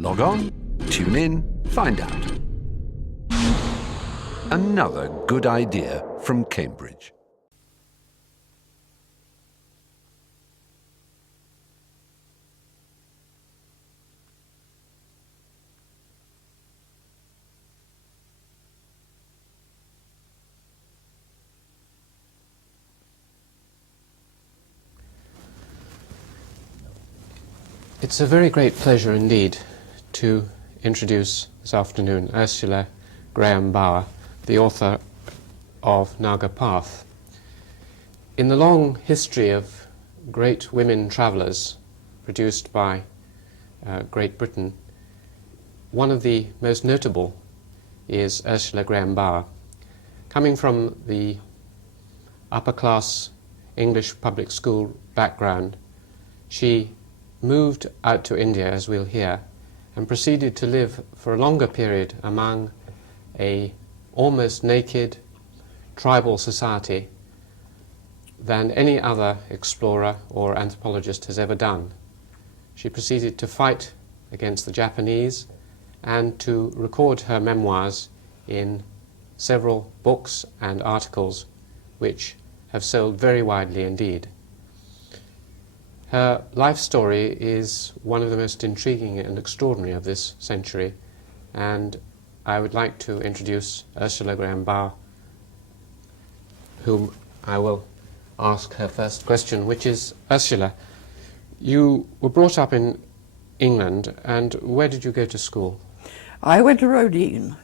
Log on, tune in, find out. Another good idea from Cambridge. It's a very great pleasure indeed to introduce this afternoon Ursula Graham Bower, the author of Naga Path. In the long history of great women travellers produced by Great Britain, one of the most notable is Ursula Graham Bower. Coming from the upper-class English public school background, she moved out to India, as we'll hear, and proceeded to live for a longer period among a almost naked tribal society than any other explorer or anthropologist has ever done. She proceeded to fight against the Japanese and to record her memoirs in several books and articles which have sold very widely indeed. Her life story is one of the most intriguing and extraordinary of this century, and I would like to introduce Ursula Graham Bower, whom I will ask her first question, which is, Ursula, you were brought up in England, and where did you go to school? I went to Rodin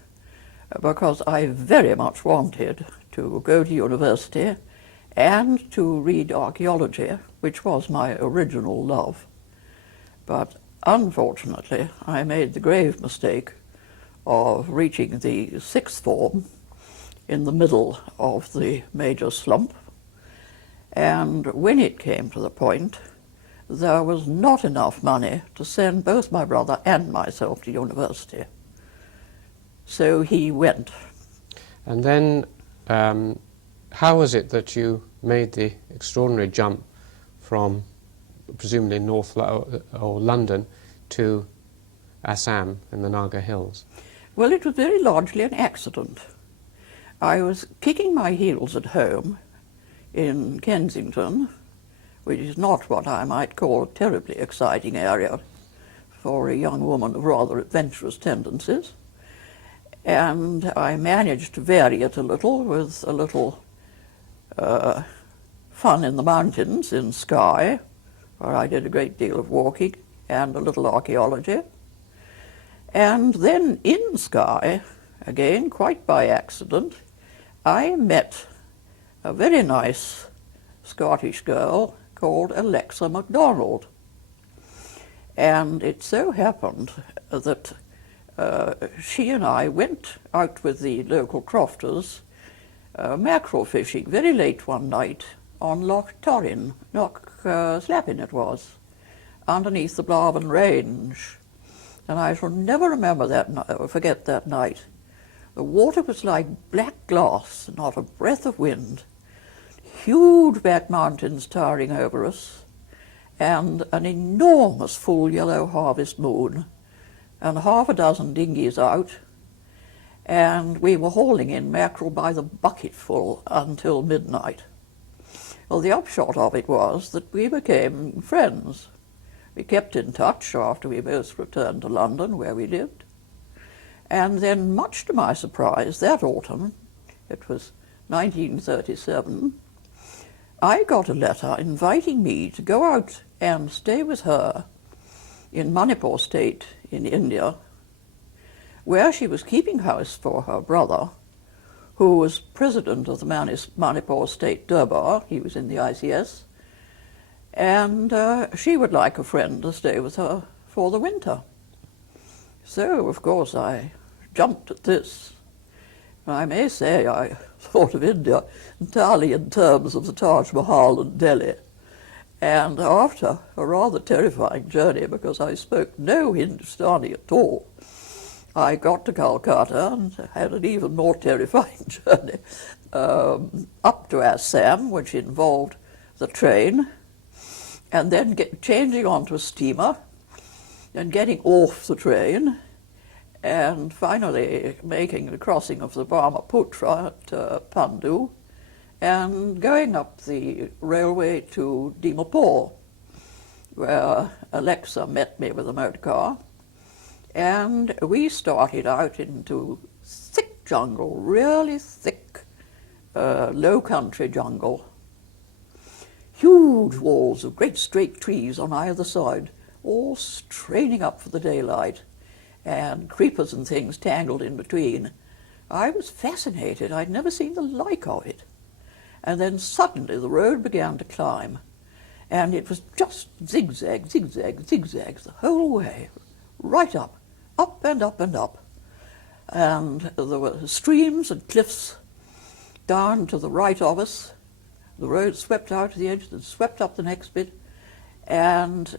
because I very much wanted to go to university and to read archaeology, which was my original love. But unfortunately, I made the grave mistake of reaching the sixth form in the middle of the major slump. And when it came to the point, there was not enough money to send both my brother and myself to university. So he went. And then how was it that you made the extraordinary jump from presumably London to Assam in the Naga Hills? Well, it was very largely an accident. I was kicking my heels at home in Kensington, which is not what I might call a terribly exciting area for a young woman of rather adventurous tendencies. And I managed to vary it a little with a little fun in the mountains in Skye, where I did a great deal of walking and a little archaeology. And then in Skye, again quite by accident, I met a very nice Scottish girl called Alexa MacDonald. And it so happened that she and I went out with the local crofters mackerel fishing very late one night on Loch Torrin, Loch Slappin it was, underneath the Blavan Range. And I shall never forget that night. The water was like black glass, not a breath of wind, huge back mountains towering over us, and an enormous full yellow harvest moon, and half a dozen dinghies out, and we were hauling in mackerel by the bucketful until midnight. Well, the upshot of it was that we became friends. We kept in touch after we both returned to London, where we lived. And then, much to my surprise, that autumn, it was 1937, I got a letter inviting me to go out and stay with her in Manipur State in India, where she was keeping house for her brother, who was president of the Manipur State Durbar. He was in the ICS, and she would like a friend to stay with her for the winter. So, of course, I jumped at this. I may say I thought of India entirely in terms of the Taj Mahal and Delhi. And after a rather terrifying journey, because I spoke no Hindustani at all, I got to Calcutta and had an even more terrifying journey up to Assam, which involved the train, and then changing onto a steamer and getting off the train, and finally making the crossing of the Brahmaputra at Pandu, and going up the railway to Dimapur, where Alexa met me with a motor car, and we started out into thick jungle, really thick, low country jungle. Huge walls of great straight trees on either side, all straining up for the daylight, and creepers and things tangled in between. I was fascinated. I'd never seen the like of it. And then suddenly the road began to climb, and it was just zigzag, zigzag, zigzags the whole way, right up, up and up and up. And there were streams and cliffs down to the right of us. The road swept out to the edge and swept up the next bit, and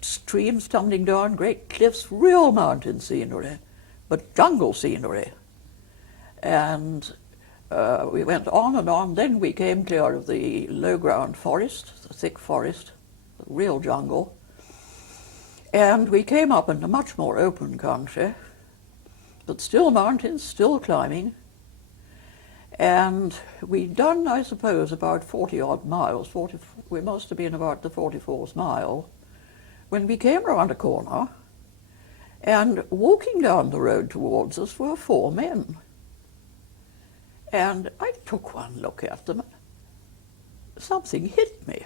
streams tumbling down, great cliffs, real mountain scenery, but jungle scenery. And we went on and on. Then we came clear of the low-ground forest, the thick forest, the real jungle. And we came up into much more open country, but still mountains, still climbing. And we'd done, I suppose, about 40-odd miles. We must have been about the 44th mile, when we came round a corner, and walking down the road towards us were 4 men. And I took one look at them, and something hit me.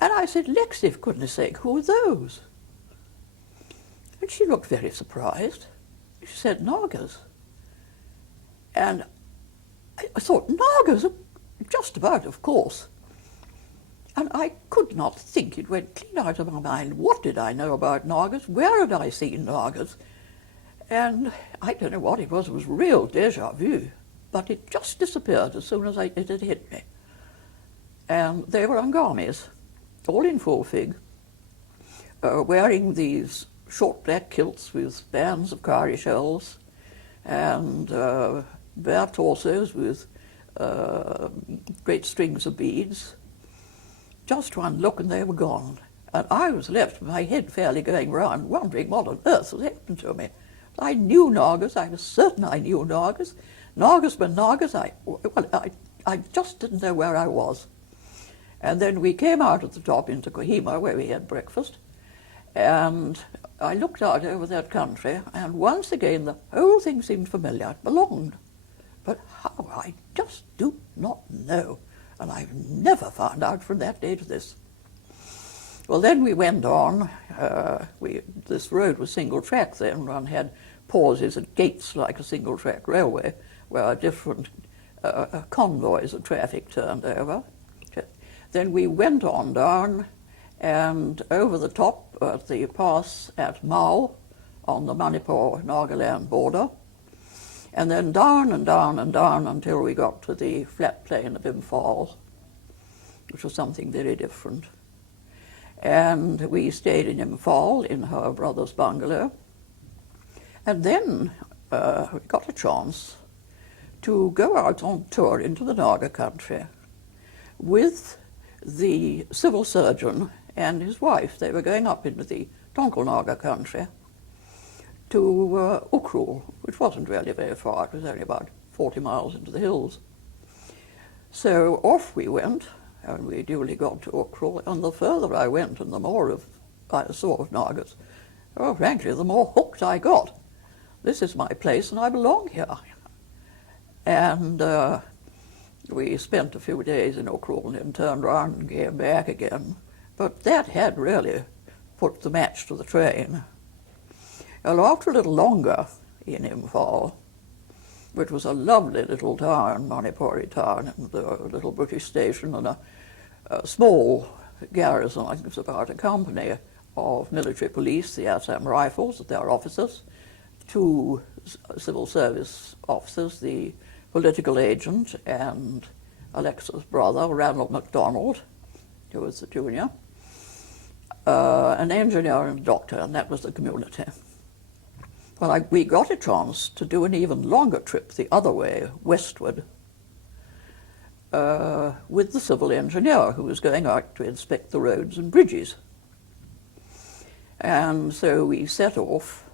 And I said, "Lexi, for goodness sake, who are those?" And she looked very surprised. She said, "Nagas." And I thought, Nagas, just about, of course. And I could not think. It went clean out of my mind. What did I know about Nagas? Where had I seen Nagas? And I don't know what it was real déjà vu. But it just disappeared as soon as it had hit me. And they were Angamis, all in full fig, wearing these short black kilts with bands of cowrie shells, and bare torsos with great strings of beads. Just one look and they were gone. And I was left with my head fairly going round, wondering what on earth had happened to me. I knew Nagas. I was certain I knew Nagas. Nagas were Nagas. I just didn't know where I was. And then we came out at the top into Kohima, where we had breakfast, and I looked out over that country, and once again the whole thing seemed familiar. It belonged. But how, I just do not know. And I've never found out from that day to this. Well, then we went on. This road was single track then. One had pauses at gates like a single track railway, where different convoys of traffic turned over. Then we went on down and over the top at the pass at Mao on the Manipur-Nagaland border, and then down and down and down until we got to the flat plain of Imphal, which was something very different. And we stayed in Imphal in her brother's bungalow. And then we got a chance to go out on tour into the Naga country with the civil surgeon and his wife. They were going up into the Tonkel Naga country to Ukhrul, which wasn't really very far. It was only about 40 miles into the hills. So off we went, and we duly got to Ukhrul, and the further I went and the more I saw of Nagas, oh, frankly, the more hooked I got. This is my place and I belong here. And we spent a few days in Ukhrul and then turned around and came back again. But that had really put the match to the train. Well, after a little longer in Imphal, which was a lovely little town, Manipuri town, and a little British station and a small garrison, I think it was about a company of military police, the Assam Rifles, their officers, 2 civil service officers, the political agent and Alexa's brother, Ranald MacDonald, who was the junior, an engineer and a doctor, and that was the community. Well, we got a chance to do an even longer trip the other way, westward, with the civil engineer who was going out to inspect the roads and bridges. And so we set off.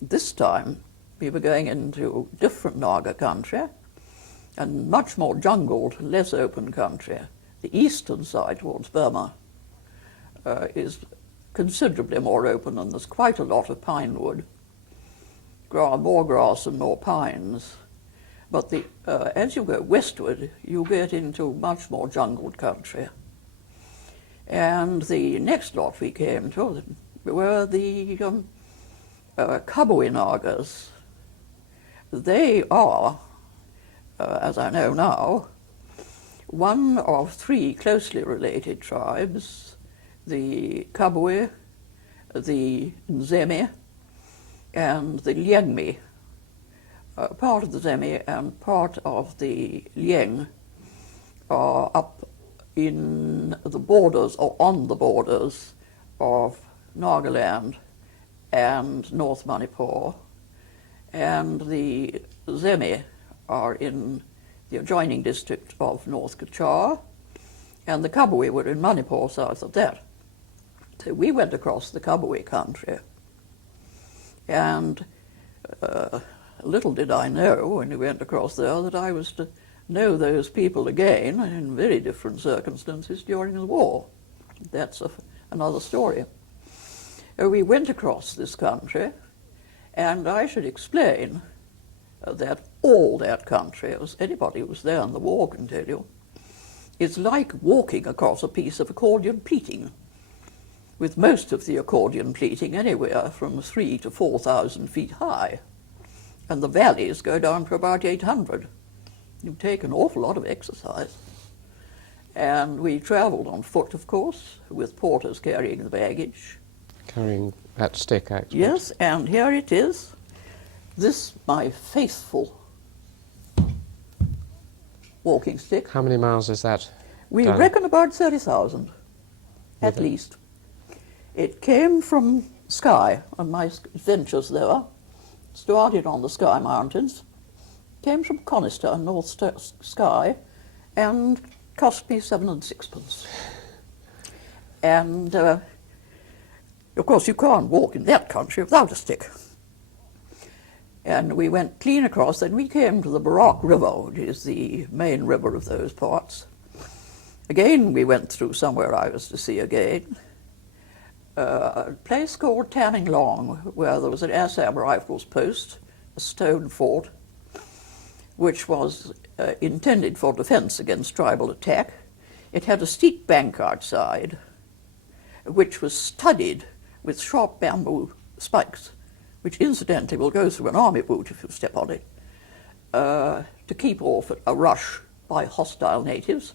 This time we were going into different Naga country and much more jungled, less open country. The eastern side towards Burma is considerably more open, and there's quite a lot of pine wood, more grass and more pines. But as you go westward, you get into much more jungled country. And the next lot we came to were the Kabui Nagas. They are, as I know now, one of three closely related tribes: the Kabui, the Zemi, and the Liengmi. Part of the Zemi and part of the Lieng are up in the borders, or on the borders, of Nagaland and North Manipur, and the Zemi are in the adjoining district of North Kachar, and the Kabui were in Manipur south of that. So we went across the Kabui country, and little did I know when we went across there that I was to know those people again in very different circumstances during the war. That's another story. We went across this country, and I should explain that all that country, as anybody who was there in the war can tell you, is like walking across a piece of accordion pleating, with most of the accordion pleating anywhere from 3,000 to 4,000 feet high, and the valleys go down to about 800. You take an awful lot of exercise. And we travelled on foot, of course, with porters carrying the baggage. Carrying that stick, actually. Yes, and here it is. This, my faithful walking stick. How many miles is that? We done? reckon about 30,000, at it? least. It came from Skye, on my adventures there. Started on the Skye Mountains, came from Conister, North Skye, and cost me 7 and 6pence. And of course you can't walk in that country without a stick. And we went clean across, then we came to the Barak River, which is the main river of those parts. Again we went through somewhere I was to see again. A place called Tanning Long, where there was an Assam rifles post, a stone fort, which was intended for defense against tribal attack. It had a steep bank outside, which was studded with sharp bamboo spikes, which incidentally will go through an army boot if you step on it, to keep off a rush by hostile natives.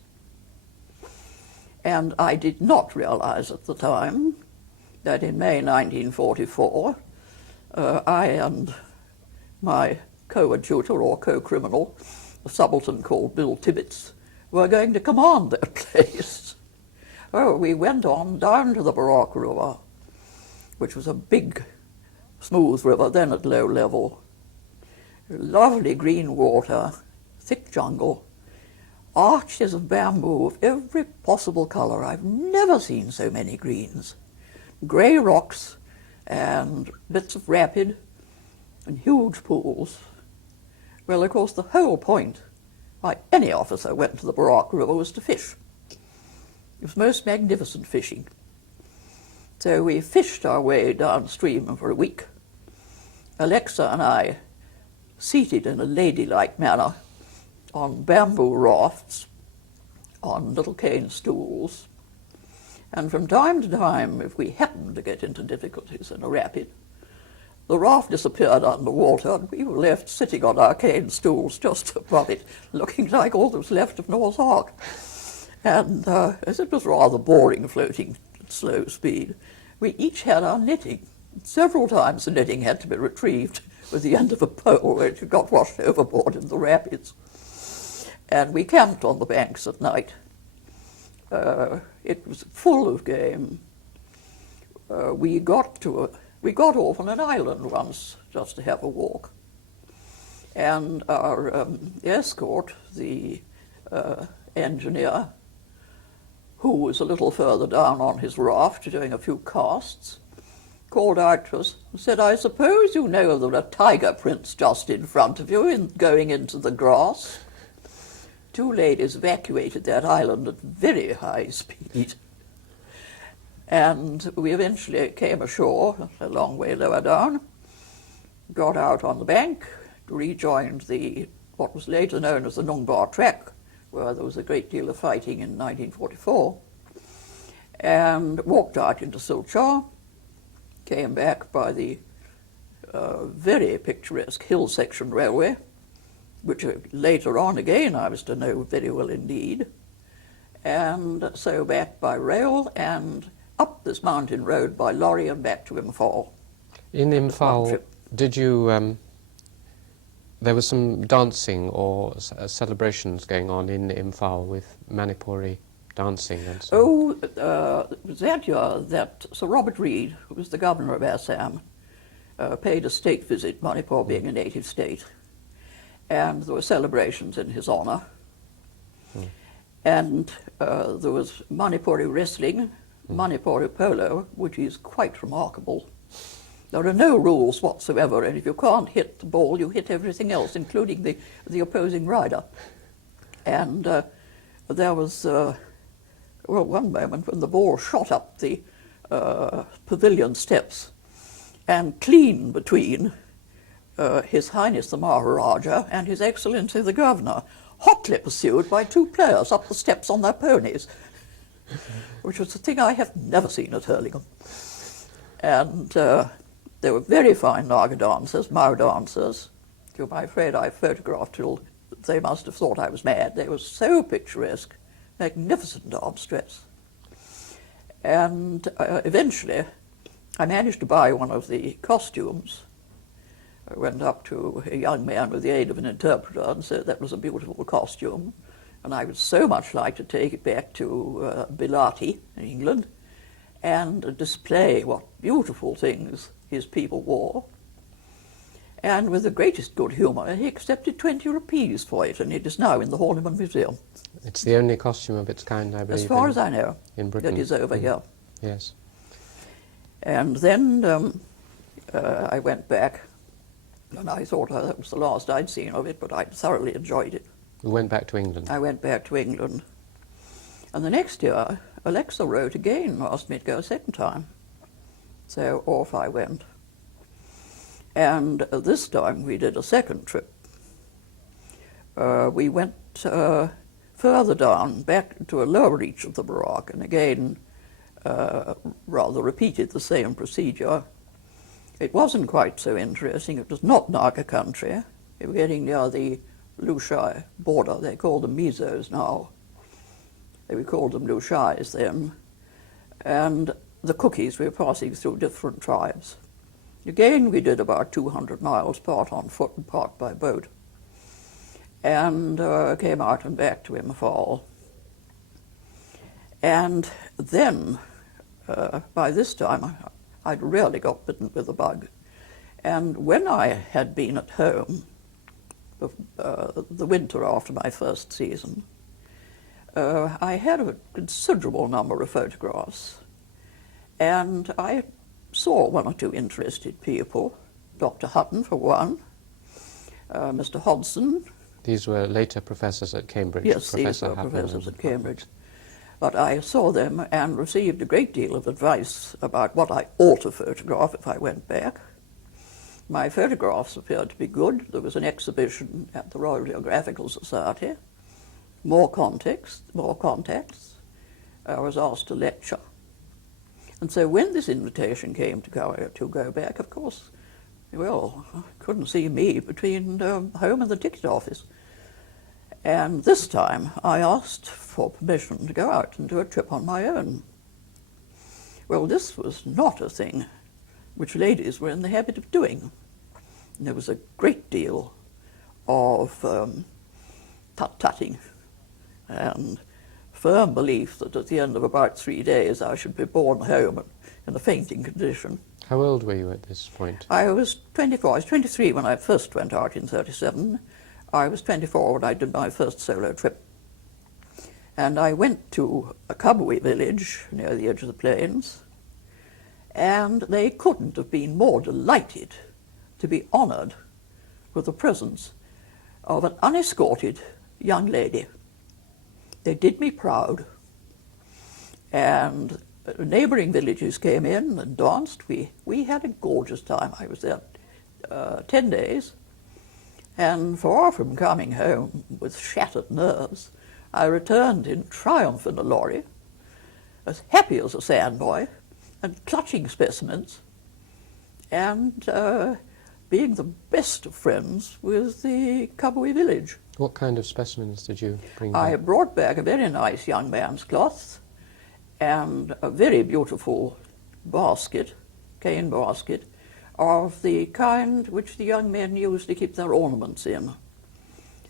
And I did not realize at the time that in May 1944, I and my coadjutor or co-criminal, a subaltern called Bill Tibbets, were going to command that place. Oh, we went on down to the Barak River, which was a big, smooth river, then at low level. Lovely green water, thick jungle, arches of bamboo of every possible color. I've never seen so many greens. Grey rocks and bits of rapid and huge pools. Well, of course, the whole point why any officer went to the Barak River was to fish. It was most magnificent fishing. So we fished our way downstream for a week. Alexa and I, seated in a ladylike manner on bamboo rafts, on little cane stools, and from time to time, if we happened to get into difficulties in a rapid, the raft disappeared under water and we were left sitting on our cane stools just above it, looking like all that was left of Noah's Ark. And as it was rather boring floating at slow speed, we each had our netting. Several times the netting had to be retrieved with the end of a pole which got washed overboard in the rapids. And we camped on the banks at night. It was full of game. We got off on an island once just to have a walk. And our escort, the engineer, who was a little further down on his raft doing a few casts, called out to us and said, "I suppose you know there are tiger prints just in front of you going into the grass." Two ladies evacuated that island at very high speed. And we eventually came ashore, a long way lower down, got out on the bank, rejoined what was later known as the Nungbar Track, where there was a great deal of fighting in 1944, and walked out into Silchar, came back by the very picturesque hill section railway, which later on again I was to know very well indeed, and so back by rail and up this mountain road by lorry and back to Imphal. In Imphal, did you, there was some dancing or celebrations going on in Imphal with Manipuri dancing and so on? Oh, it was that year that Sir Robert Reid, who was the governor of Assam, paid a state visit, Manipur being a native state, and there were celebrations in his honour. And there was Manipuri wrestling, Manipuri polo, which is quite remarkable. There are no rules whatsoever, and if you can't hit the ball, you hit everything else, including the opposing rider. And there was, one moment when the ball shot up the pavilion steps, and clean between His Highness the Maharaja and His Excellency the Governor, hotly pursued by two players up the steps on their ponies, which was a thing I have never seen at Hurlingham. And they were very fine Naga dancers, Mao dancers, whom I'm afraid I photographed till they must have thought I was mad. They were so picturesque, magnificent dance dress. And eventually I managed to buy one of the costumes. I went up to a young man with the aid of an interpreter and said that was a beautiful costume, and I would so much like to take it back to Bilati in England and display what beautiful things his people wore. And with the greatest good humour, he accepted 20 rupees for it, and it is now in the Horniman Museum. It's the only costume of its kind, I believe, as far as I know, in Britain. that is over here. Yes. And then I went back, and I thought that was the last I'd seen of it, but I thoroughly enjoyed it. You went back to England? I went back to England. And the next year, Alexa wrote again, asked me to go a second time. So off I went. And this time we did a second trip. We went further down, back to a lower reach of the Barak, and again rather repeated the same procedure. It wasn't quite so interesting. It was not Naga country. We were getting near the Lushai border. They call them Mizos now. We called them Lushais then. And the cookies, we were passing through different tribes. Again, we did about 200 miles, part on foot and part by boat. And came out and back to Imphal. And then, by this time, I'd really got bitten with the bug. And when I had been at home, the winter after my first season, I had a considerable number of photographs. And I saw one or two interested people, Dr. Hutton for one, Mr. Hodson. These were later professors at Cambridge. Yes, these were professors at Cambridge. But I saw them and received a great deal of advice about what I ought to photograph if I went back. My photographs appeared to be good. There was an exhibition at the Royal Geographical Society. More contacts. I was asked to lecture. And so when this invitation came to go back, of course, well, I couldn't see me between home and the ticket office. And this time I asked for permission to go out and do a trip on my own. Well, this was not a thing which ladies were in the habit of doing. And there was a great deal of tut-tutting and firm belief that at the end of about 3 days I should be borne home in a fainting condition. How old were you at this point? I was 24. I was 23 when I first went out in 37. I was 24 when I did my first solo trip. And I went to a Kabui village near the edge of the plains, and they couldn't have been more delighted to be honoured with the presence of an unescorted young lady. They did me proud, and neighbouring villages came in and danced. We had a gorgeous time. I was there 10 days, and far from coming home with shattered nerves, I returned in triumph in a lorry, as happy as a sandboy, and clutching specimens, and being the best of friends with the Kabui village. What kind of specimens did you bring I back? brought back a very nice young man's cloth and a very beautiful basket, cane basket, of the kind which the young men use to keep their ornaments in.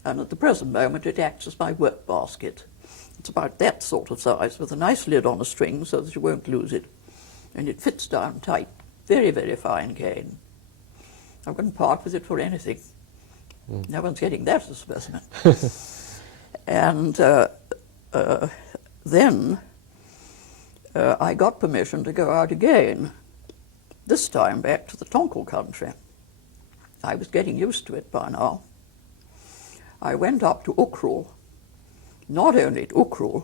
And at the present moment it acts as my work basket. It's about that sort of size, with a nice lid on a string so that you won't lose it. And it fits down tight. Very, very fine cane. I wouldn't part with it for anything. No one's getting that as a specimen. And then I got permission to go out again, this time back to the Tonkel country. I was getting used to it by now. I went up to Ukrul, not only to Ukrul,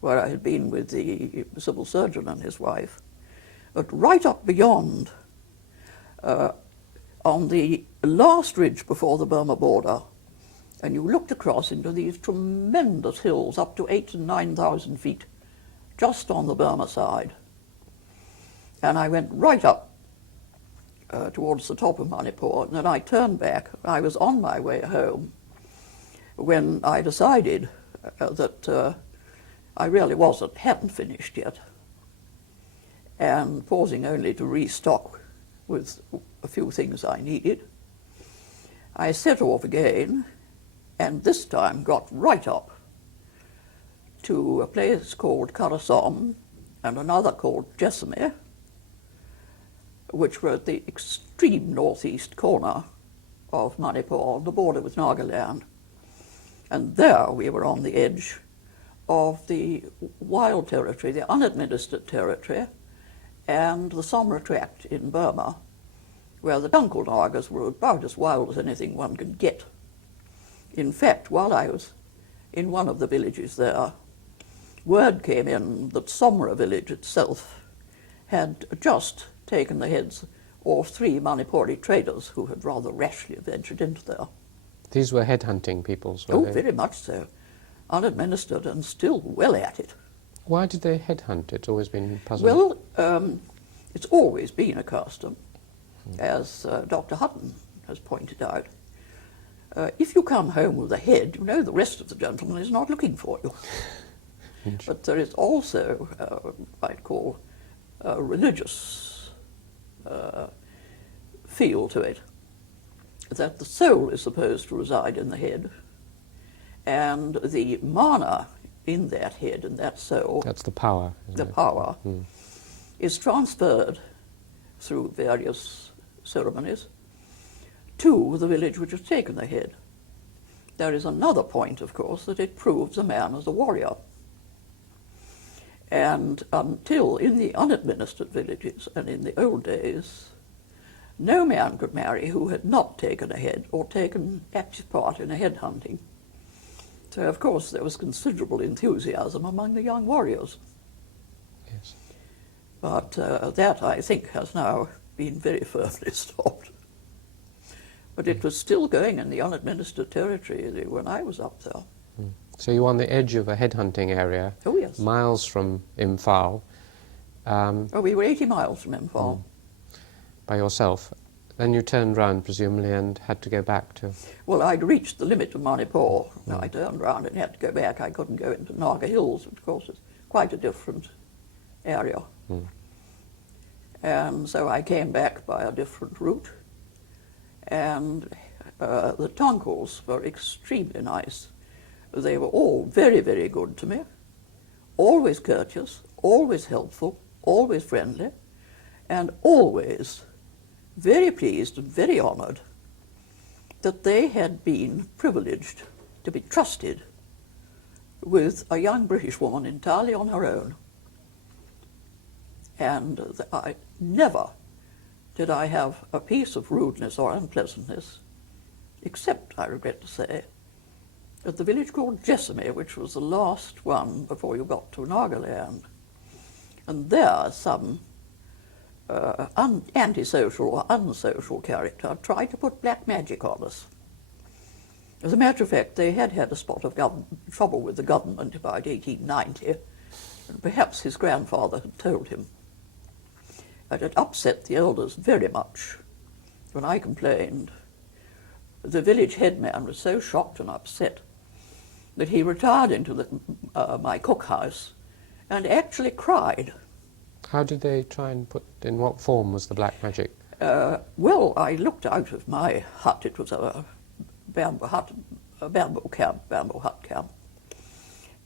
where I had been with the civil surgeon and his wife, but right up beyond, on the last ridge before the Burma border, and you looked across into these tremendous hills up to 8,000 and 9,000 feet, just on the Burma side. And I went right up towards the top of Manipur, and then I turned back. I was on my way home when I decided that I really hadn't finished yet, and pausing only to restock with a few things I needed, I set off again, and this time got right up to a place called Assam and another called Zemi, which were at the extreme northeast corner of Manipur, on the border with Nagaland. And there we were on the edge of the wild territory, the unadministered territory, and the Samra tract in Burma, where the Tonkel Nagas were about as wild as anything one could get. In fact, while I was in one of the villages there, word came in that Samra village itself had just taken the heads of 3 Manipuri traders who had rather rashly ventured into there. These were headhunting peoples, were Oh, they? very much so. Unadministered and still well at it. Why did they headhunt? It's always been puzzling. Well, it's always been a custom, as Dr. Hutton has pointed out. If you come home with a head, you know the rest of the gentleman is not looking for you. But there is also, what I'd call, a religious feel to it, that the soul is supposed to reside in the head, and the mana in that head and that soul, That's the power, isn't the it? power, is transferred through various ceremonies to the village which has taken the head. There is another point, of course, that it proves a man as a warrior. And until in the unadministered villages and in the old days, no man could marry who had not taken a head or taken active part in a head hunting. So, of course, there was considerable enthusiasm among the young warriors. Yes. But that, I think, has now been very firmly stopped. But it was still going in the unadministered territory when I was up there. So you were on the edge of a headhunting area, Oh, yes. miles from Imphal, Oh, we were 80 miles from Imphal. by yourself. Then you turned round, presumably, and had to go back to... Well, I'd reached the limit of Manipur. I turned round and had to go back. I couldn't go into Naga Hills, which, of course, is quite a different area. And so I came back by a different route. And the Tonkels were extremely nice. They were all very, very good to me, always courteous, always helpful, always friendly, and always very pleased and very honoured that they had been privileged to be trusted with a young British woman entirely on her own. And I never did I have a piece of rudeness or unpleasantness, except, I regret to say, at the village called Zemi, which was the last one before you got to Nagaland. And there some antisocial or unsocial character tried to put black magic on us. As a matter of fact, they had a spot of trouble with the government about 1890, and perhaps his grandfather had told him. And it upset the elders very much. When I complained, the village headman was so shocked and upset that he retired into my cookhouse and actually cried. How did they try and in what form was the black magic? Well, I looked out of my hut. It was a bamboo hut camp.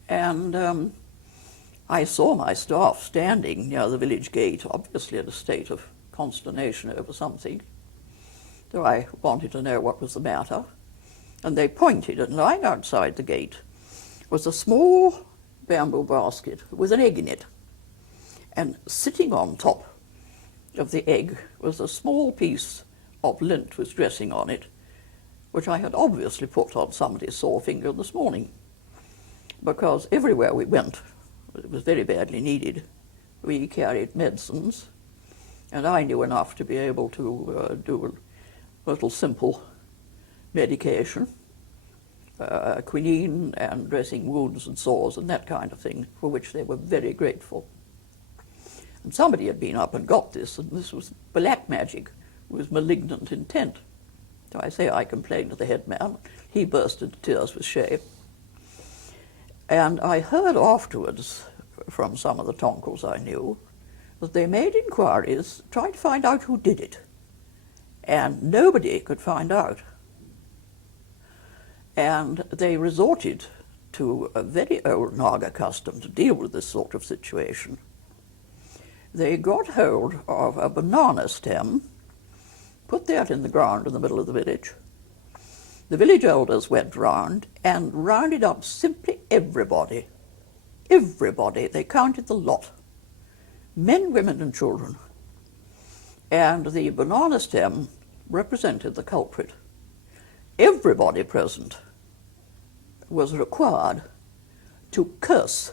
And I saw my staff standing near the village gate, obviously in a state of consternation over something. So I wanted to know what was the matter. And they pointed, and lying outside the gate was a small bamboo basket with an egg in it. And sitting on top of the egg was a small piece of lint with dressing on it, which I had obviously put on somebody's sore finger this morning, because everywhere we went, it was very badly needed. We carried medicines, and I knew enough to be able to do a little simple medication, quinine and dressing wounds and sores and that kind of thing, for which they were very grateful. And somebody had been up and got this, and this was black magic with malignant intent. So I complained to the headman. He burst into tears with shame. And I heard afterwards from some of the tonkals I knew that they made inquiries, tried to find out who did it, and nobody could find out. And they resorted to a very old Naga custom to deal with this sort of situation. They got hold of a banana stem, put that in the ground in the middle of the village. The village elders went round and rounded up simply everybody. Everybody. They counted the lot. Men, women, and children. And the banana stem represented the culprit. Everybody present was required to curse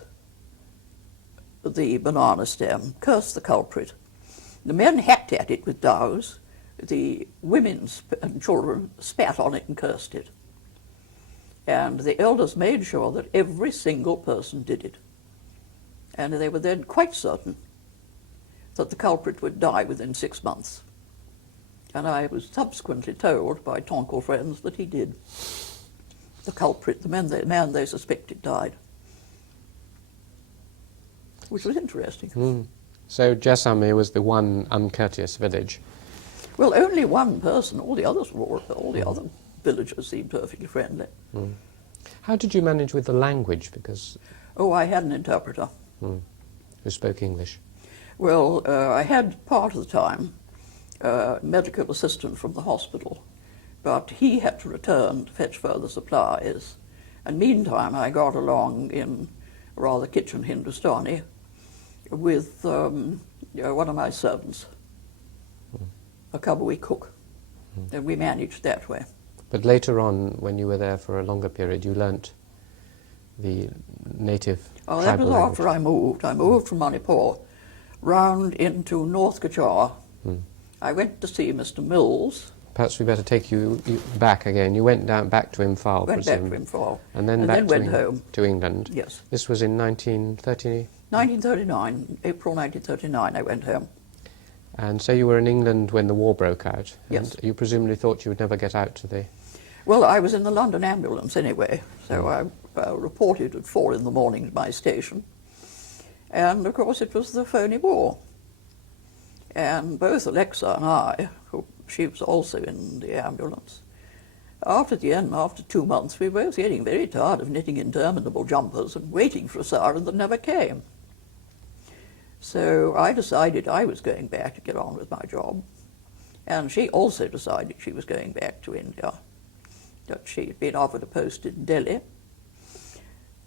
the banana stem, curse the culprit. The men hacked at it with dowels. The women and children spat on it and cursed it. And the elders made sure that every single person did it. And they were then quite certain that the culprit would die within 6 months. And I was subsequently told by tonkal friends that he did. The culprit, the man they suspected, died. Which was interesting. Mm. So Zemi was the one uncourteous village. Well, only one person. All the others were all the other villagers seemed perfectly friendly. Mm. How did you manage with the language? Because I had an interpreter. Who spoke English? Well, I had part of the time a medical assistant from the hospital, but he had to return to fetch further supplies. And meantime, I got along in rather kitchen Hindustani with one of my servants, a Kabui cook, and we managed that way. But later on, when you were there for a longer period, you learnt the native that tribal was language. after I moved. I moved from Manipur round into North Kachar. I went to see Mr. Mills. Perhaps we better take you back again. You went back to Imphal, Went back to presume, Imphal. and then back went home. to England. Yes. This was in 1930? 1939, April 1939, I went home. And so you were in England when the war broke out. Yes. And you presumably thought you would never get out to the... Well, I was in the London ambulance anyway, so I reported at 4 in the morning to my station. And of course it was the phony war. And both Alexa and I, she was also in the ambulance, after 2 months, we were both getting very tired of knitting interminable jumpers and waiting for a siren that never came. So I decided I was going back to get on with my job. And she also decided she was going back to India, that she had been offered a post in Delhi.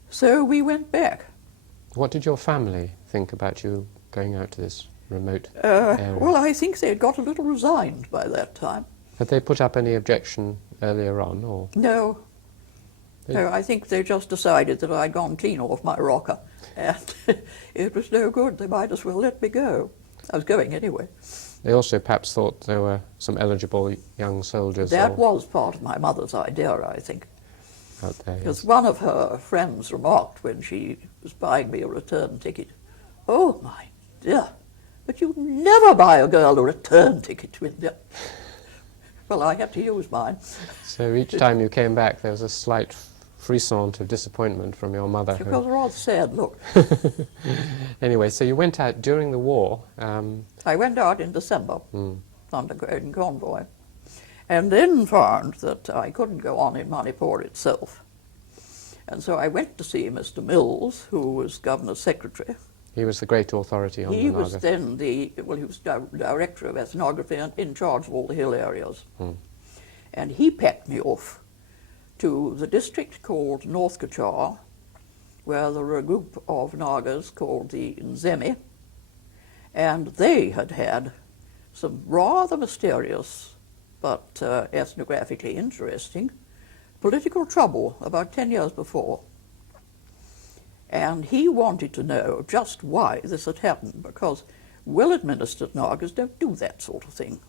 So we went back. What did your family think about you going out to this? remote area. Well, I think they'd got a little resigned by that time. Had they put up any objection earlier on, or? No. No, I think they just decided that I'd gone clean off my rocker, and it was no good. They might as well let me go. I was going anyway. They also perhaps thought there were some eligible young soldiers That was part of my mother's idea, I think. out there. Because Yes. one of her friends remarked when she was buying me a return ticket, "Oh, my dear, but you never buy a girl a return ticket, will you?" Well, I had to use mine. So each time you came back, there was a slight frisson of disappointment from your mother. It was a rather sad look. Anyway, so you went out during the war. I went out in December in convoy, and then found that I couldn't go on in Manipur itself. And so I went to see Mr. Mills, who was Governor's Secretary. He was the great authority on He the was Nagas. then he was director of ethnography and in charge of all the hill areas. And he packed me off to the district called North Kachar, where there were a group of Nagas called the Zemi, and they had had some rather mysterious but ethnographically interesting political trouble about 10 years before. And he wanted to know just why this had happened, because well-administered Nagas don't do that sort of thing.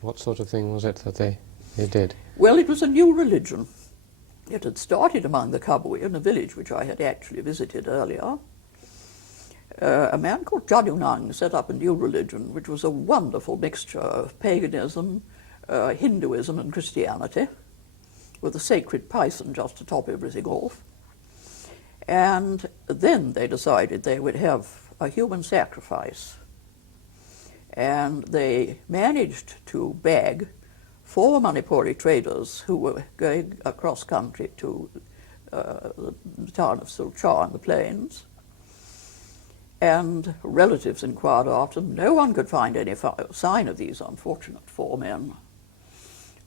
What sort of thing was it that they did? Well, it was a new religion. It had started among the Kabui in a village which I had actually visited earlier. A man called Jadunang set up a new religion which was a wonderful mixture of paganism, Hinduism and Christianity, with a sacred python just to top everything off. And then they decided they would have a human sacrifice. And they managed to bag 4 Manipuri traders who were going across country to the town of Silchar in the plains. And relatives inquired after them. No one could find any sign of these unfortunate 4 men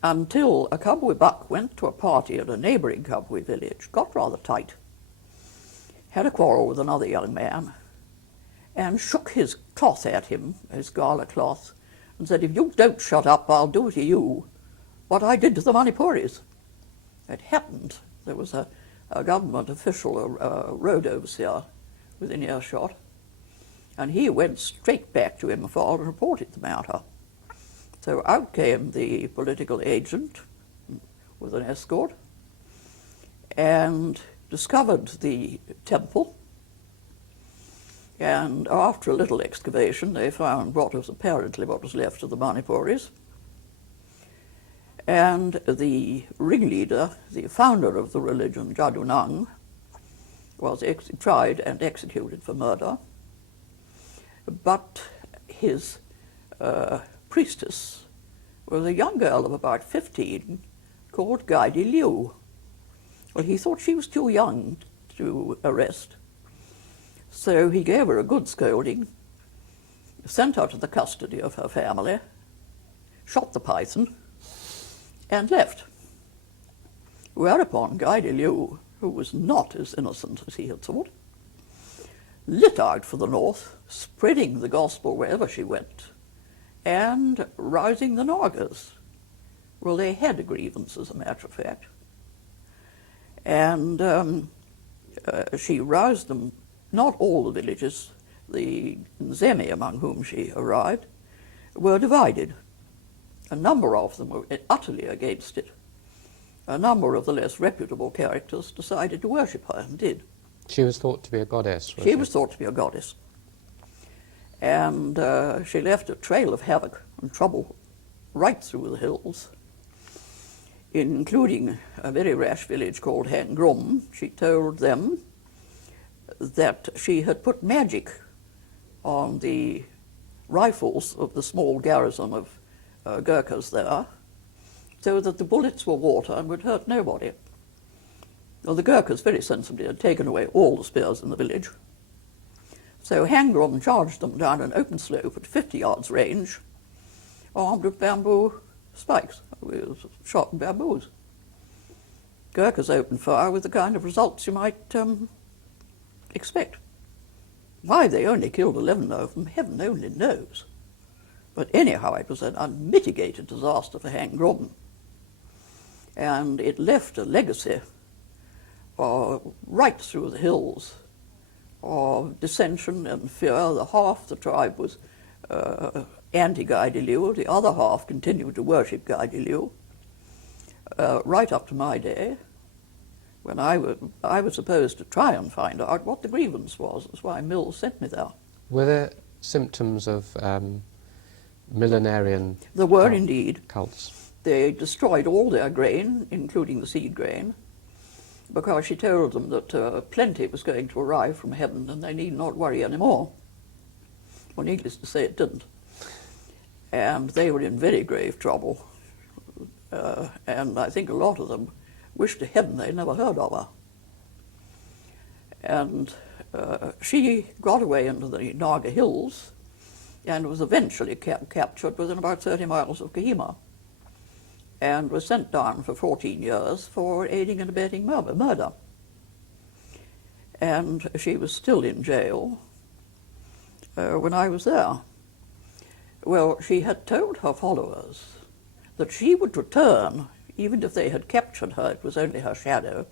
until a Kabui buck went to a party at a neighboring Kabui village, got rather tight, had a quarrel with another young man, and shook his cloth at him, his gala cloth, and said, "If you don't shut up, I'll do to you what I did to the Manipuris." It happened. There was a government official, a road overseer, within earshot, and he went straight back to Imphal and reported the matter. So out came the political agent with an escort and discovered the temple. And after a little excavation, they found what was apparently what was left of the Manipuris. And the ringleader, the founder of the religion, Jadunang, was tried and executed for murder. But his priestess was a young girl of about 15 called Gaidi Liu. Well, he thought she was too young to arrest. So he gave her a good scolding, sent her to the custody of her family, shot the python, and left. Whereupon Gaidi Liu, who was not as innocent as he had thought, lit out for the north, spreading the gospel wherever she went, and rousing the Nagas. Well, they had a grievance, as a matter of fact. And she roused them, not all the villages, the Zemi among whom she arrived, were divided. A number of them were utterly against it. A number of the less reputable characters decided to worship her, and did. She was thought to be a goddess, She was thought to be a goddess. And she left a trail of havoc and trouble right through the hills, including a very rash village called Hangrum. She told them that she had put magic on the rifles of the small garrison of Gurkhas there, so that the bullets were water and would hurt nobody. Well, the Gurkhas very sensibly had taken away all the spears in the village. So Hangrum charged them down an open slope at 50 yards range, armed with bamboo spikes, with sharp bamboos. Gurkhas opened fire with the kind of results you might expect. Why they only killed 11 of them, heaven only knows. But anyhow, it was an unmitigated disaster for Hang Grom. And it left a legacy right through the hills of dissension and fear. The half the tribe was anti-Guy de Lieu, the other half continued to worship Guy de Lieu, right up to my day, when I was supposed to try and find out what the grievance was. That's why Mills sent me there. Were there symptoms of millenarian There were indeed. cults? They destroyed all their grain, including the seed grain, because she told them that plenty was going to arrive from heaven and they need not worry anymore. Well, needless to say, it didn't. And they were in very grave trouble. And I think a lot of them wished to heaven they'd never heard of her. And she got away into the Naga Hills and was eventually captured within about 30 miles of Kohima, and was sent down for 14 years for aiding and abetting murder. And she was still in jail when I was there. Well, she had told her followers that she would return, even if they had captured her, it was only her shadow,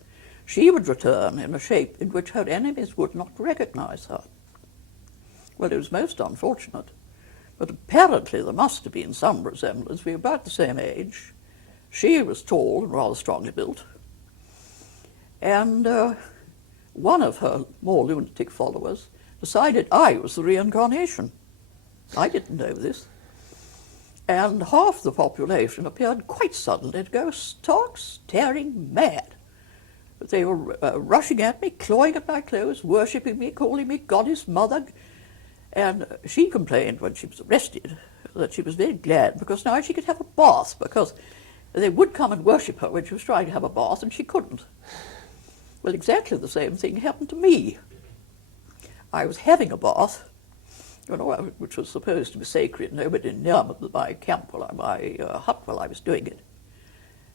she would return in a shape in which her enemies would not recognize her. Well, it was most unfortunate, but apparently there must have been some resemblance. We were about the same age. She was tall and rather strongly built, and one of her more lunatic followers decided I was the reincarnation. I didn't know this. And half the population appeared quite suddenly to go stark, staring mad. They were rushing at me, clawing at my clothes, worshipping me, calling me goddess, mother. And she complained when she was arrested that she was very glad because now she could have a bath, because they would come and worship her when she was trying to have a bath and she couldn't. Well, exactly the same thing happened to me. I was having a bath, which was supposed to be sacred, nobody near my camp, my hut while I was doing it.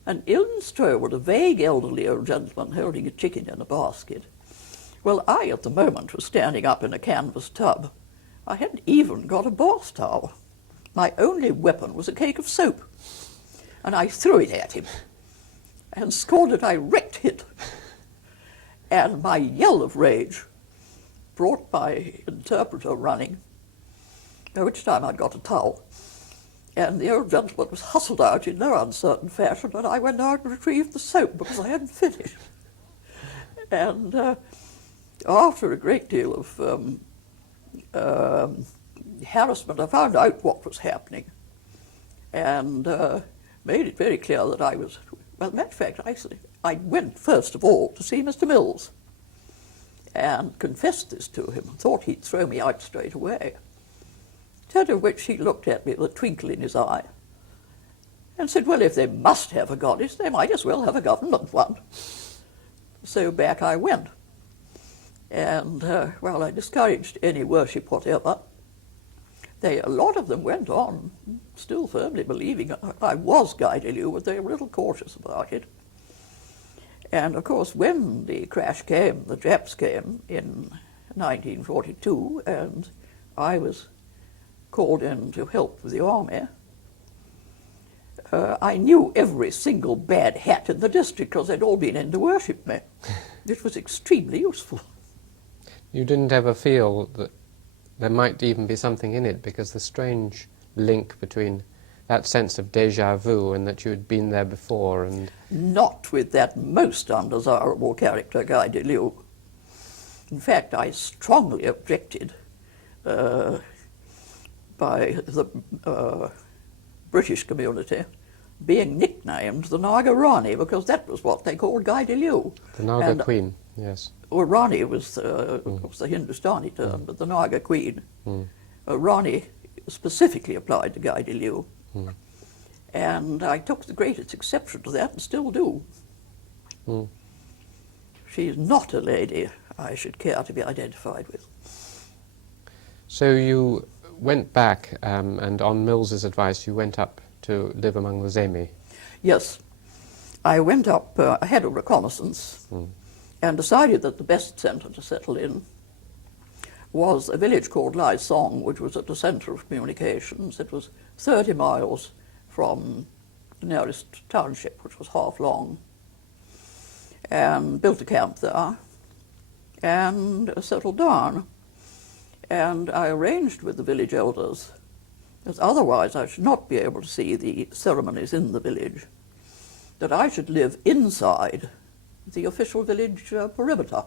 And in strolled a vague elderly old gentleman holding a chicken in a basket. Well, I at the moment was standing up in a canvas tub. I hadn't even got a bath towel. My only weapon was a cake of soap, and I threw it at him and scored a direct hit. And my yell of rage brought my interpreter running, by which time I'd got a towel. And the old gentleman was hustled out in no uncertain fashion, and I went out and retrieved the soap because I hadn't finished. And after a great deal of harassment, I found out what was happening and made it very clear that I was, well, as a matter of fact, I went first of all to see Mr. Mills and confessed this to him and thought he'd throw me out straight away. To which he looked at me with a twinkle in his eye and said, well, if they must have a goddess, they might as well have a government one. So back I went. And, well, I discouraged any worship whatever. A lot of them went on, still firmly believing I was Guy de Lieu, but they were a little cautious about it. And, of course, when the crash came, the Japs came in 1942, and I was called in to help with the army, I knew every single bad hat in the district because they'd all been in to worship me. It was extremely useful. You didn't ever feel that there might even be something in it, because the strange link between that sense of déjà vu and that you had been there before and... Not with that most undesirable character, Guy de Lieu. In fact, I strongly objected by the British community being nicknamed the Naga Rani, because that was what they called Guy de Lieu. The Naga Queen, yes. Well, Rani was the Hindustani term, but the Naga Queen. Rani specifically applied to Guy de Lieu. And I took the greatest exception to that and still do. She's not a lady I should care to be identified with. So you went back, and on Mills's advice, you went up to live among the Zemi. Yes. I went up, I had a reconnaissance, and decided that the best centre to settle in was a village called Lai Song, which was at the centre of communications. It was 30 miles from the nearest township, which was Half Long, and built a camp there and settled down. And I arranged with the village elders, as otherwise I should not be able to see the ceremonies in the village, that I should live inside the official village perimeter.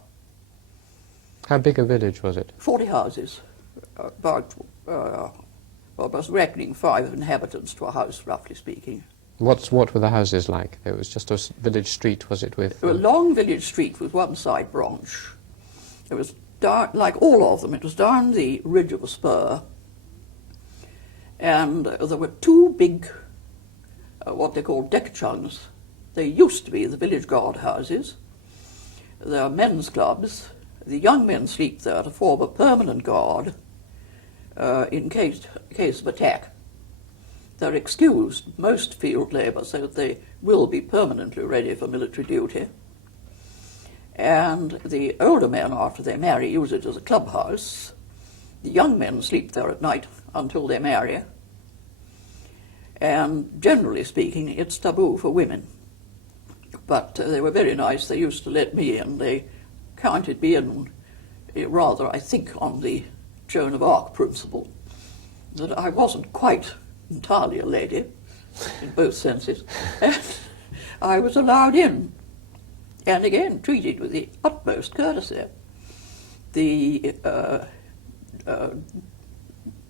How big a village was it? 40 houses, about, well, I was reckoning 5 inhabitants to a house, roughly speaking. What were the houses like? It was just a village street, was it, with... A long village street with one side branch. It was down, like all of them, it was down the ridge of a spur. And there were 2 big, what they call dekchungs. They used to be the village guard houses. There are men's clubs. The young men sleep there to form a permanent guard in case of attack. They're excused, most field labour, so that they will be permanently ready for military duty. And the older men, after they marry, use it as a clubhouse. The young men sleep there at night until they marry. And generally speaking, it's taboo for women. But they were very nice. They used to let me in. They counted me in rather, I think, on the Joan of Arc principle, that I wasn't quite entirely a lady, in both senses, and I was allowed in, and again treated with the utmost courtesy. The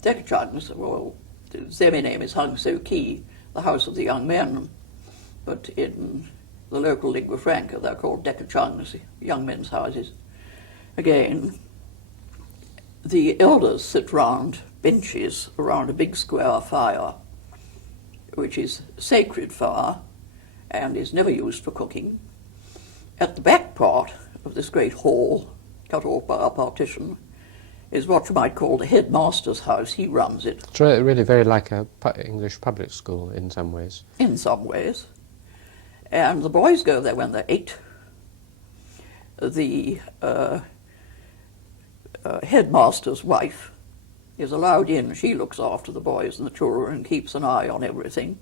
dekchungs, well, the Zemi name is Hung So Ki, the house of the young men, but in the local lingua franca they're called dekchungs, young men's houses. Again, the elders sit round benches around a big square fire, which is sacred fire and is never used for cooking. At the back part of this great hall, cut off by a partition, is what you might call the headmaster's house. He runs it. It's really very like a English public school in some ways. In some ways. And the boys go there when they're 8. The headmaster's wife is allowed in. She looks after the boys and the children and keeps an eye on everything.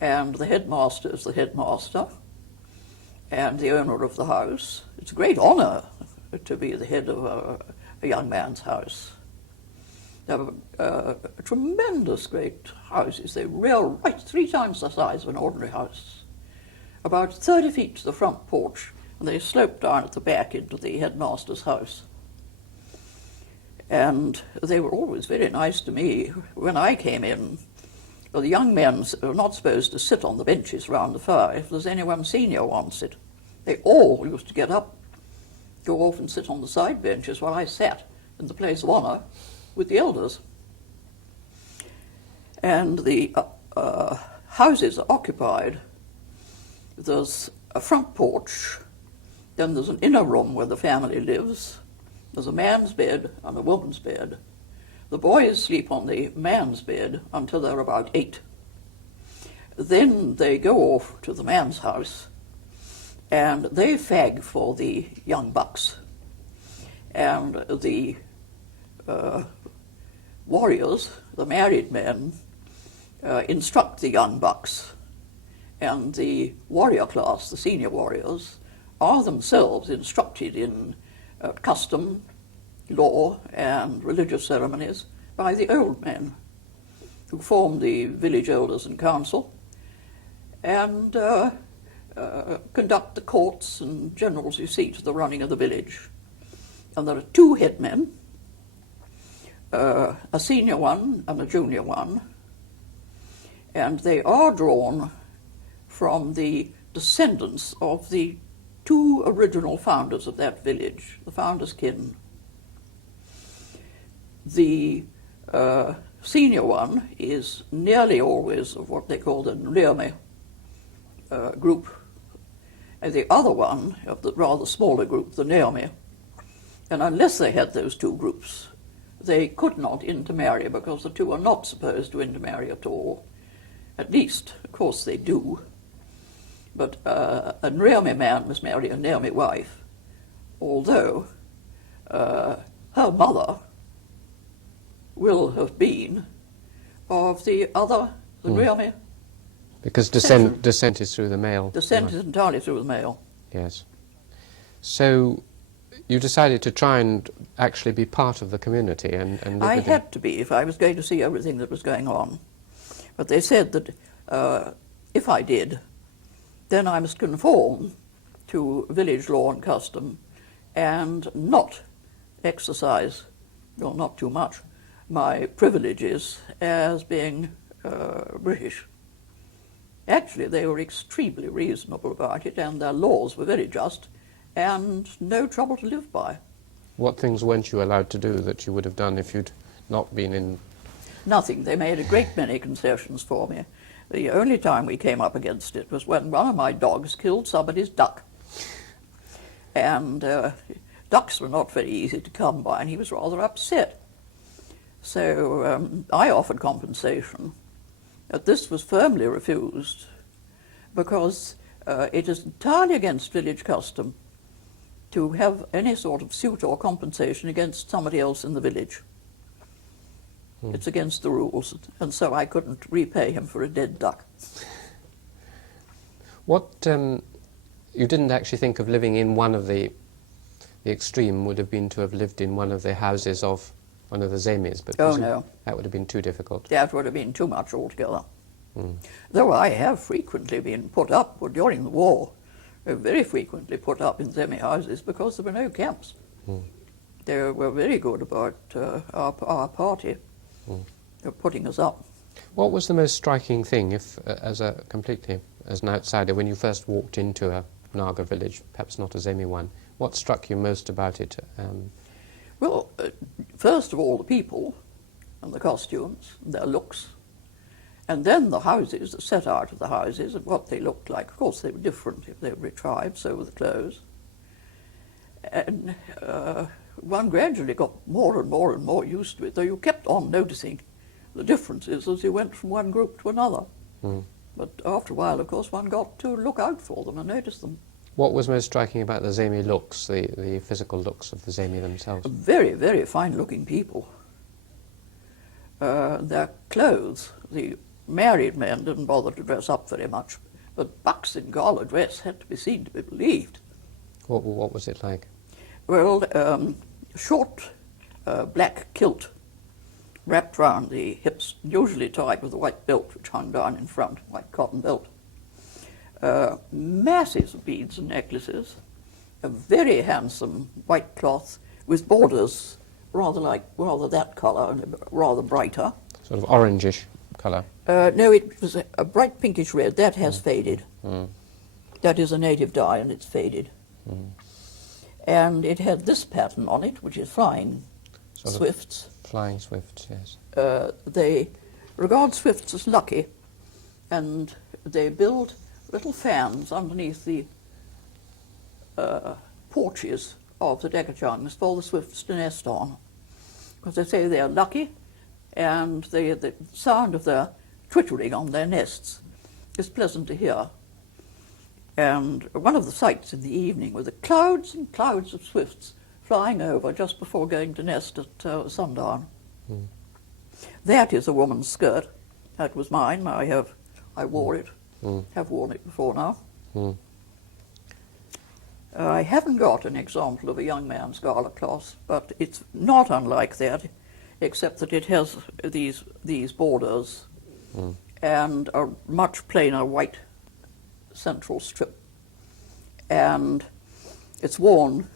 And the headmaster is the headmaster and the owner of the house. It's a great honour to be the head of a young man's house. They have tremendous great houses. They rail right 3 times the size of an ordinary house. About 30 feet to the front porch, and they slope down at the back into the headmaster's house. And they were always very nice to me. When I came in, well, the young men are not supposed to sit on the benches round the fire if there's anyone senior wants it. They all used to get up, go off and sit on the side benches while I sat in the place of honour with the elders. And the houses are occupied. There's a front porch, then there's an inner room where the family lives. There's a man's bed and a woman's bed. The boys sleep on the man's bed until they're about 8. Then they go off to the man's house and they fag for the young bucks. And the warriors, the married men, instruct the young bucks. And the warrior class, the senior warriors, are themselves instructed in custom, law, and religious ceremonies by the old men who form the village elders and council and conduct the courts and generals who see to the running of the village. And there are 2 headmen, a senior one and a junior one, and they are drawn from the descendants of the 2 original founders of that village, the founders' kin. The senior one is nearly always of what they call the Nreme group, and the other one of the rather smaller group, the Naomi. And unless they had those 2 groups, they could not intermarry, because the 2 are not supposed to intermarry at all. At least, of course, they do. But a Naomi man must marry a Naomi wife, although her mother will have been of the other, the Graham. Because descent is through the male. Descent is entirely through the male. Yes. So you decided to try and actually be part of the community and live I within. had to be if I was going to see everything that was going on. But they said that if I did, then I must conform to village law and custom and not exercise, well, not too much, my privileges as being British. Actually, they were extremely reasonable about it, and their laws were very just and no trouble to live by. What things weren't you allowed to do that you would have done if you'd not been in? Nothing. They made a great many concessions for me. The only time we came up against it was when one of my dogs killed somebody's duck. And ducks were not very easy to come by, and he was rather upset. So I offered compensation. But this was firmly refused because it is entirely against village custom to have any sort of suit or compensation against somebody else in the village. It's against the rules, and so I couldn't repay him for a dead duck. What you didn't actually think of living in one of the extreme would have been to have lived in one of the houses of one of the Zemis, but Oh, no. that would have been too difficult. That would have been too much altogether. Though I have frequently been put up, or during the war, very frequently put up in Zemi houses because there were no camps. They were very good about our party putting us up. What was the most striking thing, if as an outsider, when you first walked into a Naga village, perhaps not a Zemi one, what struck you most about it? Well, first of all, the people and the costumes and their looks, and then the houses, the set out of the houses and what they looked like. Of course, they were different if they were tribes, so were the clothes. And one gradually got more and more and more used to it, though you kept on noticing the differences as you went from one group to another. But after a while, of course, one got to look out for them and notice them. What was most striking about the Zemi looks, the physical looks of the Zemi themselves? Very, very fine-looking people. Their clothes, the married men didn't bother to dress up very much, but bucks in gala dress had to be seen to be believed. What was it like? Well, short black kilt wrapped round the hips, usually tied with a white belt which hung down in front, white cotton belt. Masses of beads and necklaces, a very handsome white cloth with borders rather that colour and rather brighter. Sort of orangish colour. No, it was a bright pinkish red. That has faded. That is a native dye and it's faded. And it had this pattern on it, which is flying swifts. Flying swifts, yes. They regard swifts as lucky, and they build little fans underneath the porches of the decachungs for the swifts to nest on, because they say they are lucky, and the sound of their twittering on their nests is pleasant to hear. And one of the sights in the evening were the clouds and clouds of swifts flying over just before going to nest at sundown. That is a woman's skirt. That was mine. I wore it. Have worn it before now. I haven't got an example of a young man's gala cloth, but it's not unlike that, except that it has these borders and a much plainer white central strip. And it's worn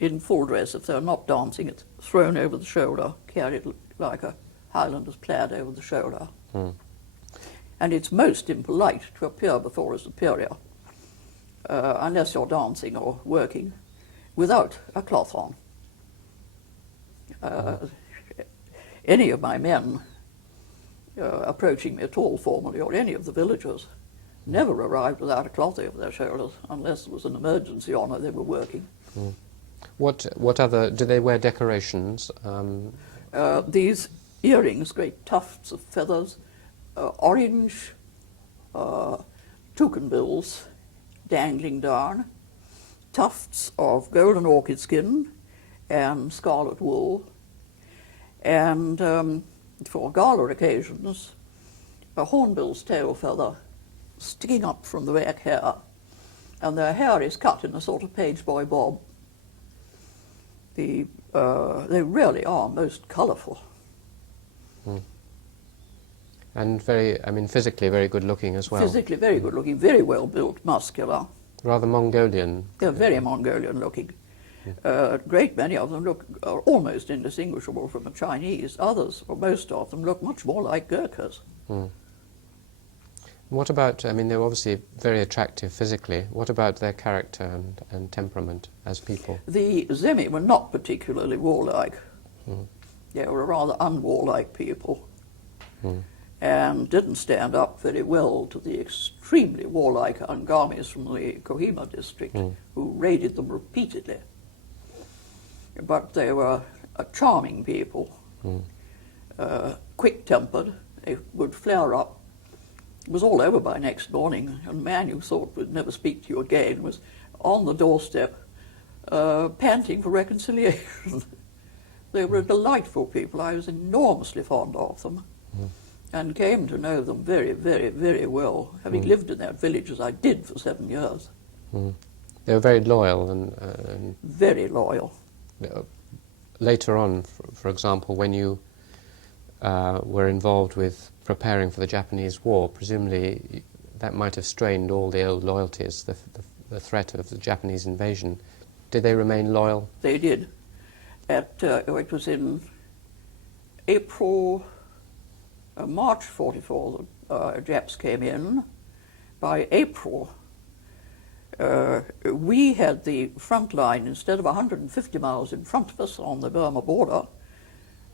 in full dress. If they're not dancing, it's thrown over the shoulder, carried like a Highlander's plaid over the shoulder. And it's most impolite to appear before a superior, unless you're dancing or working, without a cloth on. Any of my men approaching me at all formally, or any of the villagers, never arrived without a cloth over their shoulders, unless there was an emergency on or they were working. What other, do they wear decorations? These earrings, great tufts of feathers, orange toucan bills dangling down, tufts of golden orchid skin, and scarlet wool, and for gala occasions, a hornbill's tail feather sticking up from the back hair, and their hair is cut in a sort of page boy bob. They really are most colourful. And very, I mean, physically very good looking as well. Physically very good looking, very well built, muscular. Rather Mongolian. They're very Mongolian looking. A great many of them are almost indistinguishable from the Chinese. Others, or most of them, look much more like Gurkhas. What about, I mean, they're obviously very attractive physically. What about their character and temperament as people? The Zemi were not particularly warlike. They were rather unwarlike people, and didn't stand up very well to the extremely warlike Angamis from the Kohima district, who raided them repeatedly. But they were a charming people, quick-tempered. They would flare up. It was all over by next morning, and a man you thought would never speak to you again was on the doorstep, panting for reconciliation. They were delightful people. I was enormously fond of them, and came to know them very, very, very well, having lived in that village as I did for 7 years. They were very loyal and very loyal. Later on, for example, when you were involved with preparing for the Japanese war, presumably that might have strained all the old loyalties, the threat of the Japanese invasion. Did they remain loyal? They did. It was in March 44 the Japs came in. By April, we had the front line, instead of 150 miles in front of us on the Burma border.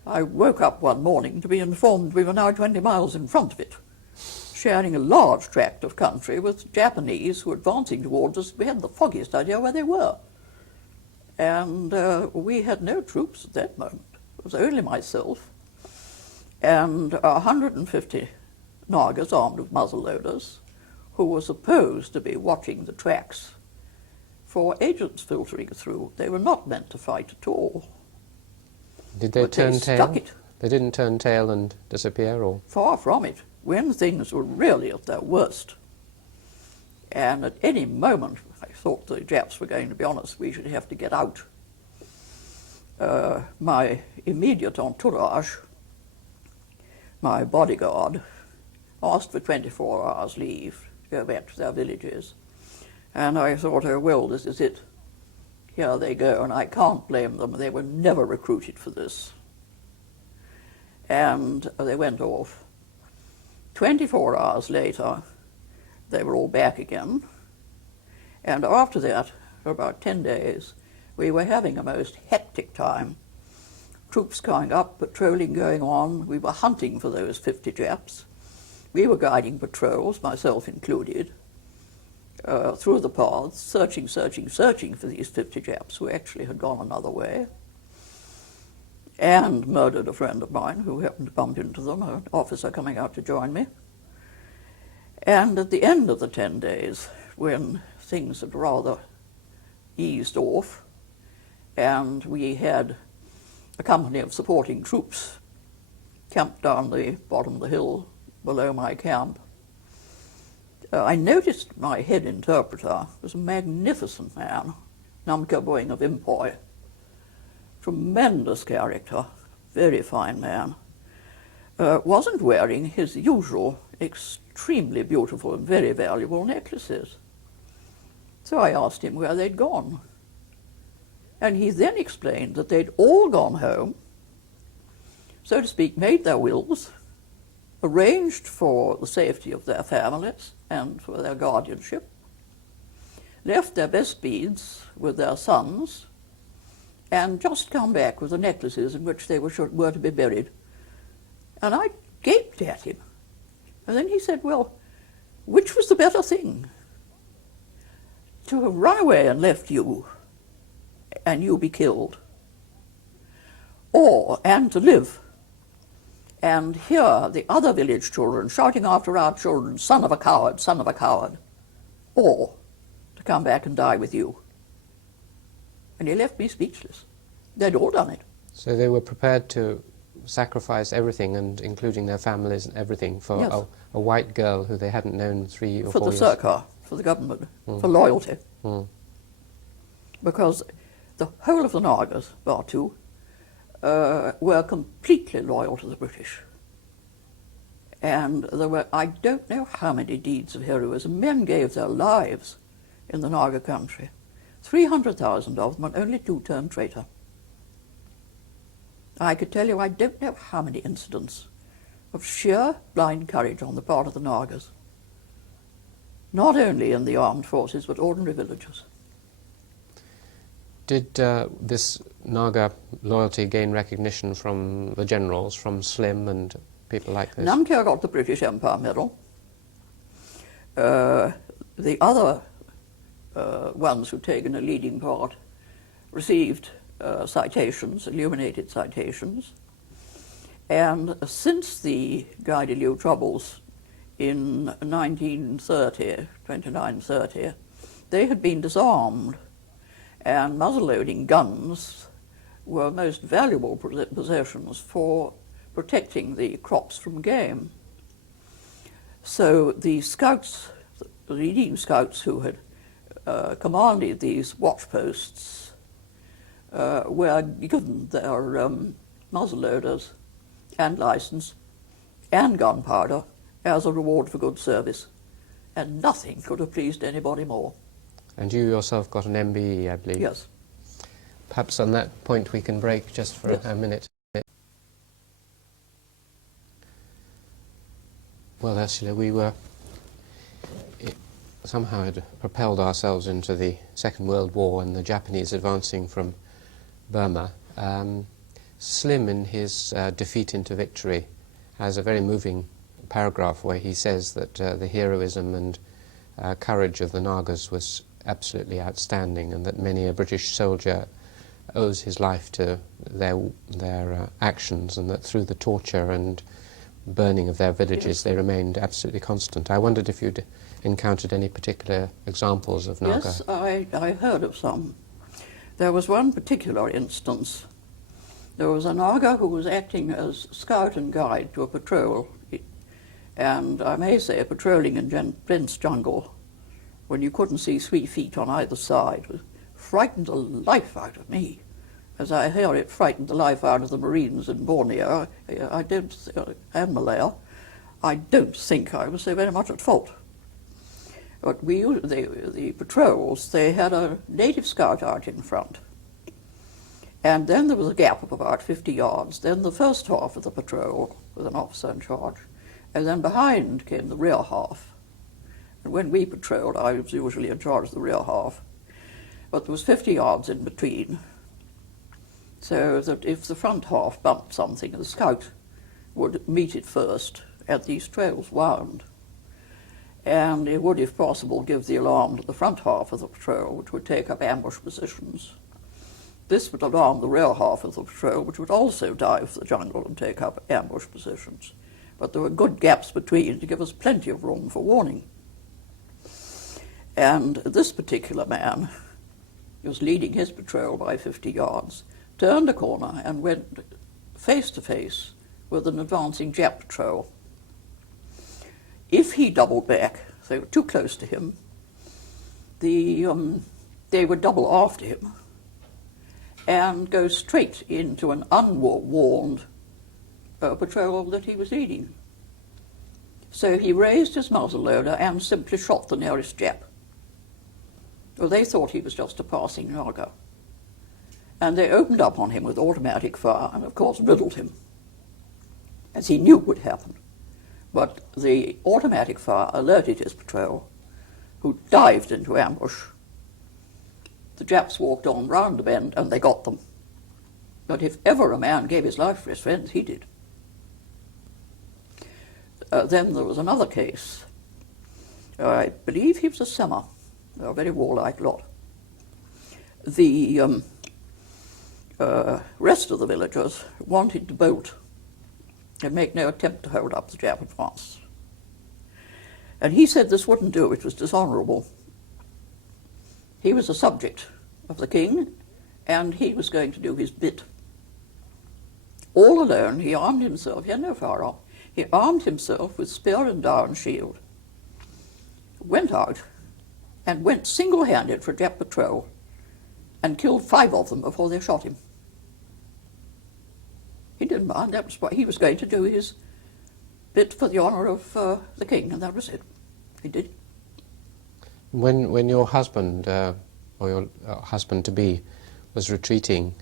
I woke up one morning to be informed we were now 20 miles in front of it, sharing a large tract of country with Japanese who were advancing towards us. We hadn't the foggiest idea where they were. And we had no troops at that moment. It was only myself and 150 Nagas armed with muzzle loaders who were supposed to be watching the tracks for agents filtering through. They were not meant to fight at all. Did they turn tail? Stuck it. They didn't turn tail and disappear, or? Far from it. When things were really at their worst, and at any moment I thought the Japs were going to be on us, we should have to get out. My immediate entourage, my bodyguard, asked for 24 hours leave to go back to their villages. And I thought, oh well, this is it. Here they go, and I can't blame them. They were never recruited for this. And they went off. 24 hours later, they were all back again. And after that, for about 10 days, we were having a most hectic time. Troops going up, patrolling going on. We were hunting for those 50 Japs. We were guiding patrols, myself included, through the paths, searching for these 50 Japs who actually had gone another way, and murdered a friend of mine who happened to bump into them, an officer coming out to join me. And at the end of the 10 days, when things had rather eased off, and we had a company of supporting troops camped down the bottom of the hill below my camp, I noticed my head interpreter was a magnificent man, Namka Boing of Impoy. Tremendous character, very fine man. Wasn't wearing his usual extremely beautiful and very valuable necklaces. So I asked him where they'd gone. And he then explained that they'd all gone home, so to speak, made their wills, arranged for the safety of their families and for their guardianship, left their best beads with their sons, and just come back with the necklaces in which they were to be buried. And I gaped at him. And then he said, well, which was the better thing? To have run away and left you, and you be killed, and to live and hear the other village children shouting after our children, son of a coward, son of a coward, or to come back and die with you. And he left me speechless. They'd all done it. So they were prepared to sacrifice everything, and including their families and everything, for Yes. a white girl who they hadn't known 3 or 4 For years. the Sirkar, for the government, for loyalty. Because the whole of the Nagas, bar two, were completely loyal to the British. And there were, I don't know how many deeds of heroism. Men gave their lives in the Naga country. 300,000 of them, and only 2 turned traitor. I could tell you, I don't know how many incidents of sheer blind courage on the part of the Nagas, not only in the armed forces, but ordinary villagers. Did this Naga loyalty gain recognition from the generals, from Slim and people like this? Namkyar got the British Empire Medal. The other ones who'd taken a leading part received citations, illuminated citations. And since the Guy de Lieu troubles in 1930, 29-30, they had been disarmed, and muzzle-loading guns were most valuable possessions for protecting the crops from game. So the scouts, the leading scouts who had commanded these watch posts were given their muzzle-loaders and license and gunpowder as a reward for good service, and nothing could have pleased anybody more. And you yourself got an MBE, I believe. Yes. Perhaps on that point we can break just for Yes. a minute. Well, Ursula, we were somehow had propelled ourselves into the Second World War and the Japanese advancing from Burma. Slim, in his Defeat into Victory, has a very moving paragraph where he says that the heroism and courage of the Nagas was absolutely outstanding, and that many a British soldier owes his life to their actions, and that through the torture and burning of their villages, Yes. they remained absolutely constant. I wondered if you'd encountered any particular examples of Naga. Yes, I heard of some. There was one particular instance. There was a Naga who was acting as scout and guide to a patrol, and I may say patrolling in dense jungle, when you couldn't see 3 feet on either side. It frightened the life out of me. As I hear it frightened the life out of the Marines in Borneo and Malaya. I don't think I was so very much at fault. But the patrols, they had a native scout out in front. And then there was a gap of about 50 yards. Then the first half of the patrol with an officer in charge. And then behind came the rear half. And when we patrolled, I was usually in charge of the rear half. But there was 50 yards in between, so that if the front half bumped something, the scout would meet it first, and these trails wound. And it would, if possible, give the alarm to the front half of the patrol, which would take up ambush positions. This would alarm the rear half of the patrol, which would also dive for the jungle and take up ambush positions. But there were good gaps between to give us plenty of room for warning. And this particular man, who was leading his patrol by 50 yards, turned a corner and went face to face with an advancing Jap patrol. If he doubled back, they were too close to him, they would double after him and go straight into an unwarned patrol that he was leading. So he raised his muzzle-loader and simply shot the nearest Jap. Well, they thought he was just a passing Naga. And they opened up on him with automatic fire and, of course, riddled him, as he knew would happen. But the automatic fire alerted his patrol, who dived into ambush. The Japs walked on round the bend, and they got them. But if ever a man gave his life for his friends, he did. Then there was another case. I believe he was a Semmer, a very warlike lot. The rest of the villagers wanted to bolt and make no attempt to hold up the Jap advance. And he said this wouldn't do, it was dishonourable. He was a subject of the king and he was going to do his bit. All alone, he armed himself, he had no firearm, he armed himself with spear and down shield, went out, and went single-handed for a Jap patrol, and killed 5 of them before they shot him. He didn't mind, that was what he was going to do, his bit for the honour of the king, and that was it. He did. When your husband, or your husband-to-be, was retreating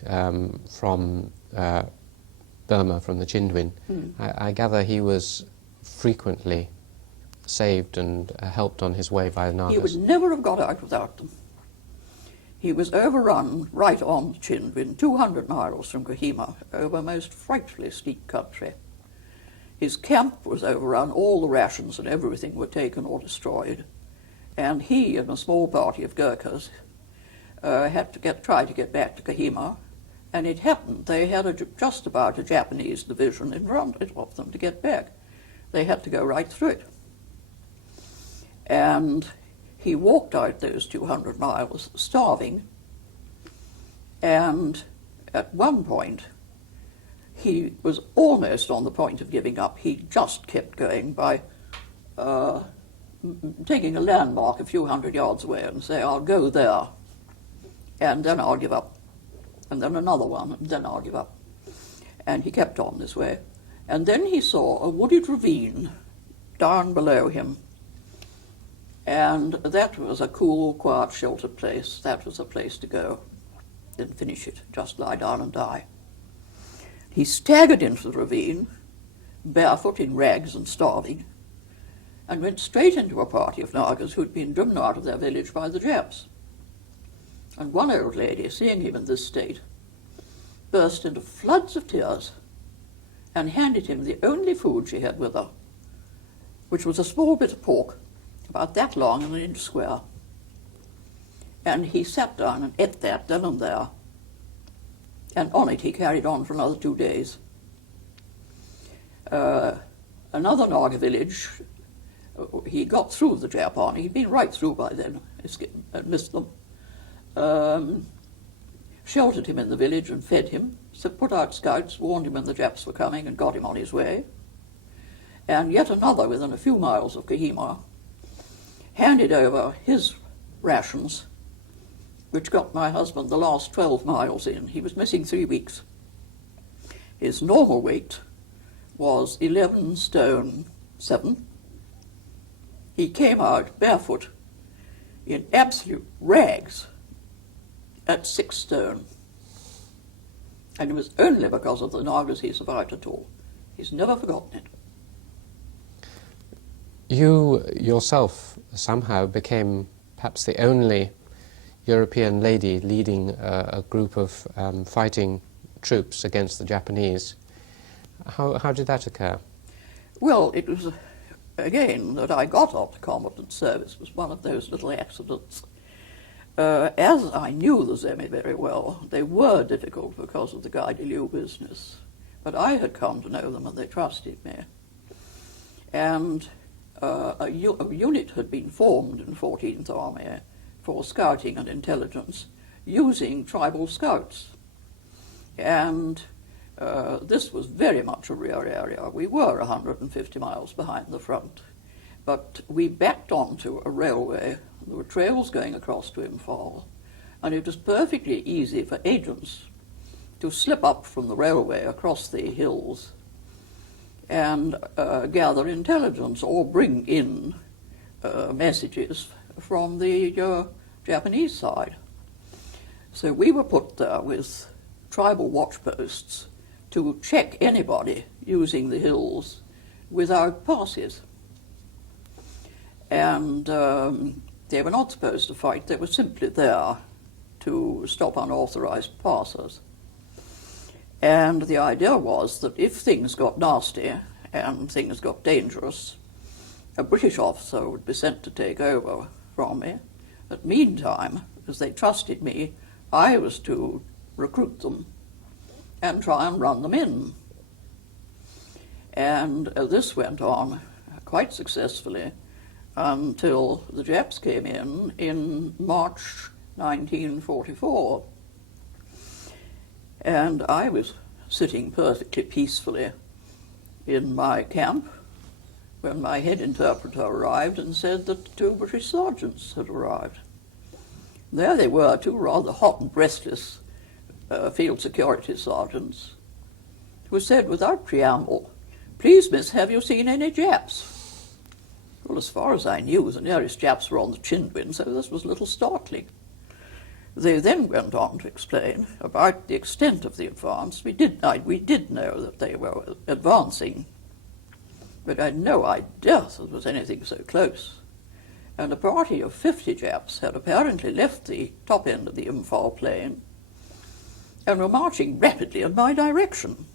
from Burma, from the Chindwin, I gather he was frequently saved and helped on his way by the Nagas. He would never have got out without them. He was overrun right on the Chindwin, 200 miles from Kohima, over most frightfully steep country. His camp was overrun, all the rations and everything were taken or destroyed, and he and a small party of Gurkhas had to try to get back to Kohima, and it happened. They had just about a Japanese division in front of them to get back. They had to go right through it. And he walked out those 200 miles starving, and at one point he was almost on the point of giving up. He just kept going by taking a landmark a few hundred yards away and say, I'll go there, and then I'll give up, and then another one, and then I'll give up. And he kept on this way. And then he saw a wooded ravine down below him, and that was a cool, quiet, sheltered place. That was a place to go and finish it, just lie down and die. He staggered into the ravine, barefoot in rags and starving, and went straight into a party of Nagas who'd been driven out of their village by the Japs. And one old lady, seeing him in this state, burst into floods of tears and handed him the only food she had with her, which was a small bit of pork, about that long and an inch square. And he sat down and ate that then and there, and on it he carried on for another 2 days. Another Naga village, he got through the Jap army. He'd been right through by then, missed them. Sheltered him in the village and fed him, so put out scouts, warned him when the Japs were coming, and got him on his way. And yet another, within a few miles of Kohima, handed over his rations, which got my husband the last 12 miles in. He was missing 3 weeks. His normal weight was 11 stone 7. He came out barefoot in absolute rags at 6 stone. And it was only because of the Nagas he survived at all. He's never forgotten it. You yourself somehow became perhaps the only European lady leading a group of fighting troops against the Japanese. How did that occur? Well, it was, again, that I got off to combatant service was one of those little accidents. As I knew the Zemi very well, they were difficult because of the Guy de Liu business, but I had come to know them and they trusted me. And a unit had been formed in 14th Army for scouting and intelligence using tribal scouts. And this was very much a rear area. We were 150 miles behind the front, but we backed onto a railway. There were trails going across to Imphal, and it was perfectly easy for agents to slip up from the railway across the hills and gather intelligence or bring in messages from the Japanese side. So we were put there with tribal watch posts to check anybody using the hills without passes. And they were not supposed to fight, they were simply there to stop unauthorized passers. And the idea was that if things got nasty and things got dangerous, a British officer would be sent to take over from me. But meantime, as they trusted me, I was to recruit them and try and run them in. And this went on quite successfully until the Japs came in March 1944. And I was sitting perfectly peacefully in my camp when my head interpreter arrived and said that 2 British sergeants had arrived. There they were, 2 rather hot and breathless field security sergeants, who said without preamble, "Please, miss, have you seen any Japs?" Well, as far as I knew, the nearest Japs were on the Chindwin, so this was a little startling. They then went on to explain about the extent of the advance. We did know that they were advancing, but I had no idea that there was anything so close. And a party of 50 Japs had apparently left the top end of the Imphal plain and were marching rapidly in my direction.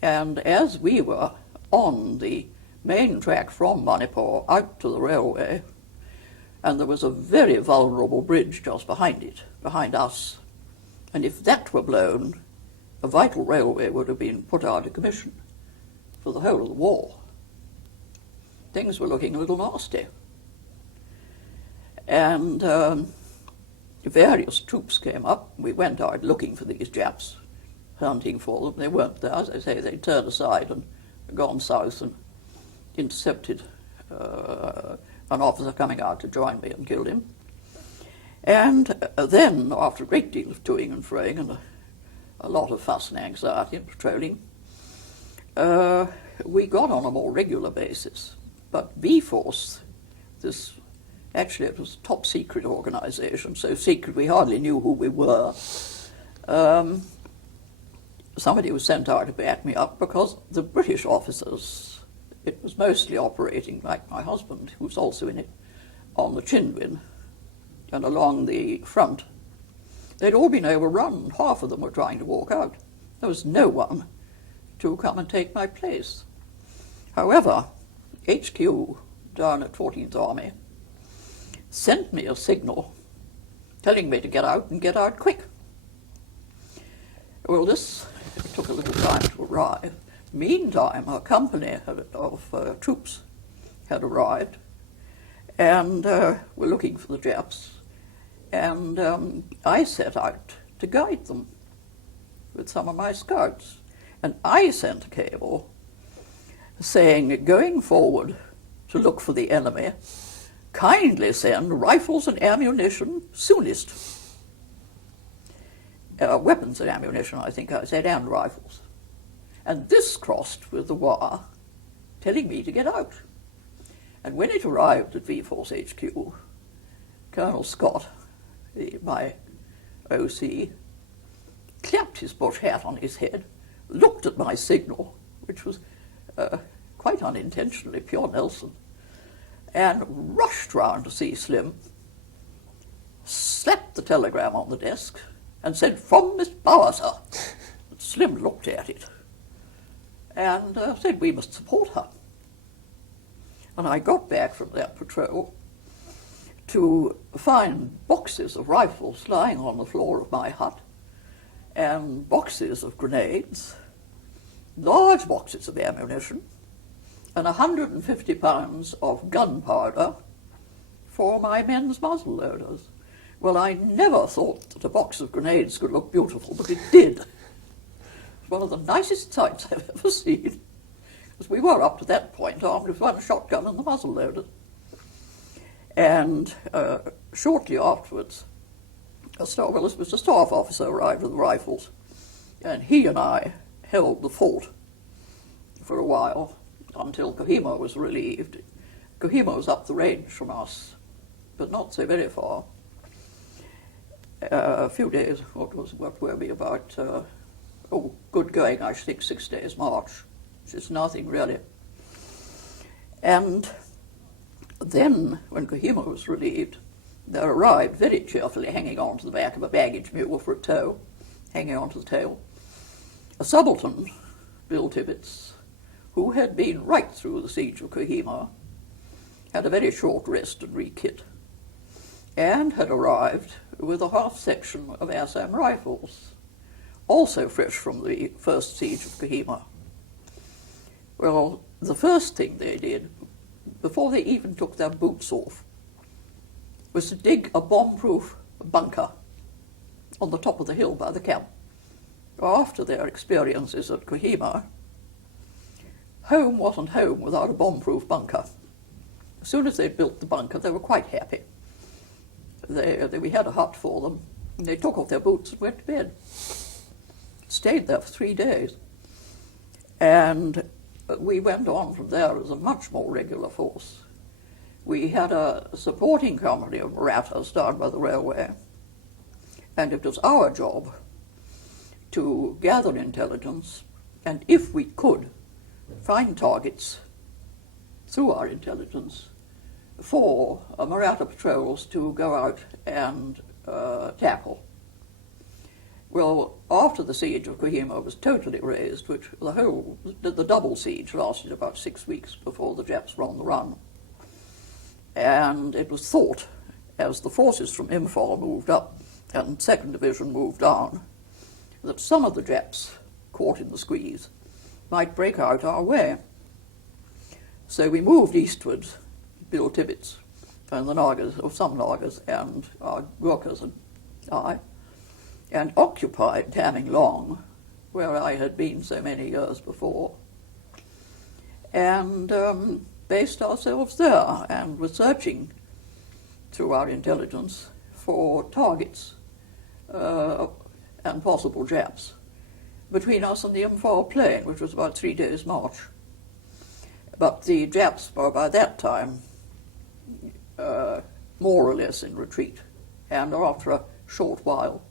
And as we were on the main track from Manipur out to the railway, and there was a very vulnerable bridge just behind it, behind us, and if that were blown, a vital railway would have been put out of commission for the whole of the war. Things were looking a little nasty. And various troops came up. We went out looking for these Japs, hunting for them. They weren't there. As I say, they turned aside and gone south and intercepted an officer coming out to join me and killed him. And then, after a great deal of toing and froing and a lot of fuss and anxiety and patrolling, we got on a more regular basis. But B-Force, actually it was a top secret organisation, so secret we hardly knew who we were. Somebody was sent out to back me up because the British officers, it was mostly operating, like my husband, who was also in it, on the Chindwin and along the front. They'd all been overrun. Half of them were trying to walk out. There was no one to come and take my place. However, HQ down at 14th Army sent me a signal telling me to get out and get out quick. Well, this took a little time to arrive. Meantime, a company of troops had arrived and were looking for the Japs. And I set out to guide them with some of my scouts. And I sent a cable saying, going forward to look for the enemy, kindly send rifles and ammunition soonest. Weapons and ammunition, I think I said, and rifles. And this crossed with the wire telling me to get out. And when it arrived at V-Force HQ, Colonel Scott, my OC, clapped his bush hat on his head, looked at my signal, which was quite unintentionally pure Nelson, and rushed round to see Slim, slapped the telegram on the desk, and said, "From Miss Bower, sir." Slim looked at it and said, "We must support her." And I got back from that patrol to find boxes of rifles lying on the floor of my hut, and boxes of grenades, large boxes of ammunition, and 150 pounds of gunpowder for my men's muzzle loaders. Well, I never thought that a box of grenades could look beautiful, but it did. It was one of the nicest sights I've ever seen, because we were up to that point armed with one shotgun and the muzzle loaders. And shortly afterwards, this was a staff officer arrived with the rifles, and he and I held the fort for a while until Kohima was relieved. Kohima was up the range from us, but not so very far. A few days, what were we, about, good going, I think 6 days march, which is nothing really. And then, when Kohima was relieved, there arrived, very cheerfully, hanging on to the back of a baggage mule for a tow, hanging on to the tail, a subaltern, Bill Tibbets, who had been right through the siege of Kohima, had a very short rest and rekit, and had arrived with a half section of Assam rifles, also fresh from the first siege of Kohima. Well, the first thing they did, before they even took their boots off, was to dig a bomb-proof bunker on the top of the hill by the camp. after their experiences at Kohima, home wasn't home without a bomb-proof bunker. As soon as they built the bunker, they were quite happy. We had a hut for them, and they took off their boots and went to bed. Stayed there for 3 days. And we went on from there as a much more regular force. We had a supporting company of Marathas down by the railway, and it was our job to gather intelligence, and if we could, find targets through our intelligence for Maratha patrols to go out and tackle. Well, after the siege of Kohima was totally razed, which the double siege lasted about 6 weeks before the Japs were on the run. And it was thought, as the forces from Imphal moved up and 2nd Division moved down, that some of the Japs, caught in the squeeze, might break out our way. So we moved eastwards, Bill Tibbets and the Nagas, or some Nagas, and our Gurkhas and I, and occupied Tamming Long, where I had been so many years before, and based ourselves there, and were searching through our intelligence for targets and possible Japs between us and the Imphal plain, which was about 3 days' march. But the Japs were by that time more or less in retreat, and after a short while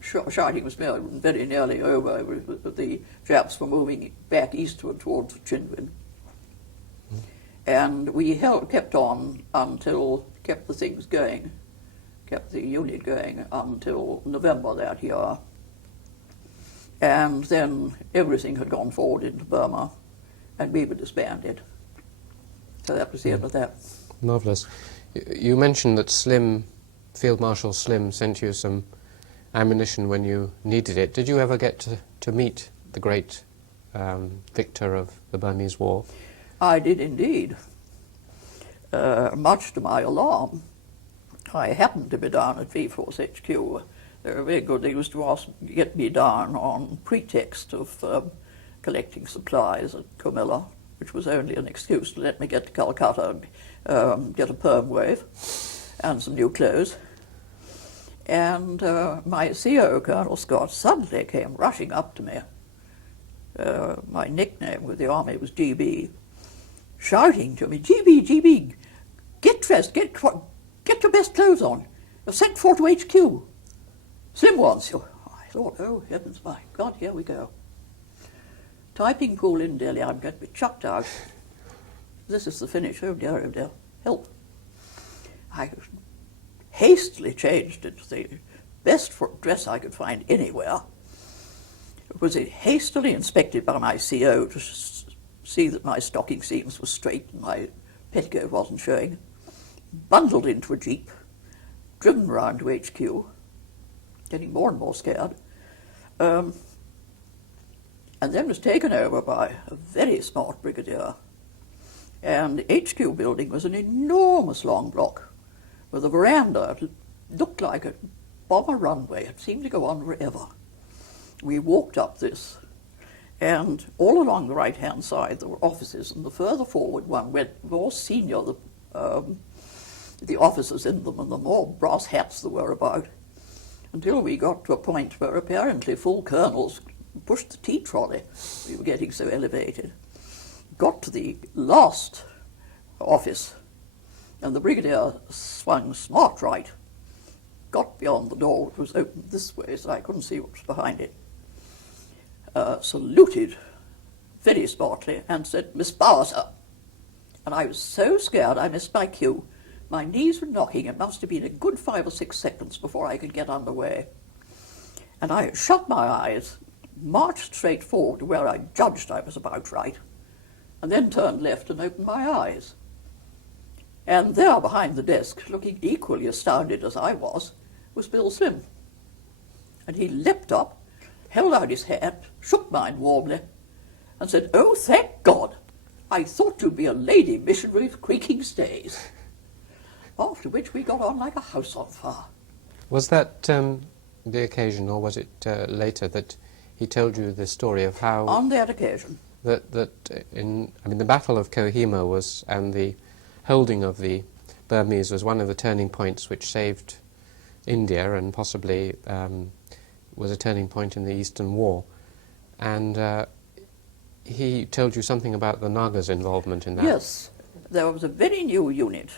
shouting was very nearly over. The Japs were moving back eastward towards Chinwin. And we kept on until, kept the things going, kept the unit going until November that year. And then everything had gone forward into Burma, and we were disbanded. So that was the end of that. Marvellous. You mentioned that Field Marshal Slim sent you some ammunition when you needed it. Did you ever get to meet the great victor of the Burmese War? I did indeed. Much to my alarm, I happened to be down at V-Force HQ. They were very good. They used to get me down on pretext of collecting supplies at Comilla, which was only an excuse to let me get to Calcutta and get a perm wave and some new clothes. And my CO, Colonel Scott, suddenly came rushing up to me. My nickname with the army was GB, shouting to me, GB, GB, get dressed, get your best clothes on. You're sent for to HQ. Slim wants you. I thought, oh, heavens, my God, here we go. Typing pool in Delhi, I'm going to be chucked out. This is the finish, oh dear, help. I hastily changed into the best dress I could find anywhere. It was hastily inspected by my CO to see that my stocking seams were straight and my petticoat wasn't showing. Bundled into a jeep, driven round to HQ, getting more and more scared, and then was taken over by a very smart brigadier. And the HQ building was an enormous long block with a veranda. It looked like a bomber runway. It seemed to go on forever. We walked up this, and all along the right-hand side there were offices, and the further forward one went, more senior the officers in them, and the more brass hats there were about, until we got to a point where apparently full colonels pushed the tea trolley. We were getting so elevated. Got to the last office, and the brigadier swung smart right, got beyond the door, which was open this way, so I couldn't see what was behind it, saluted very smartly and said, Miss Bower, sir. And I was so scared I missed my cue. My knees were knocking. It must have been a good 5 or 6 seconds before I could get underway. And I shut my eyes, marched straight forward to where I judged I was about right, and then turned left and opened my eyes. And there behind the desk, looking equally astounded as I was Bill Slim. And he leapt up, held out his hand, shook mine warmly, and said, oh, thank God, I thought you'd be a lady missionary with creaking stays. After which we got on like a house on fire. Was that the occasion, or was it later, that he told you the story of how... On that occasion. The Battle of Kohima was, and the holding of the Burmese was one of the turning points which saved India, and possibly was a turning point in the Eastern War. And he told you something about the Nagas' involvement in that. Yes, there was a very new unit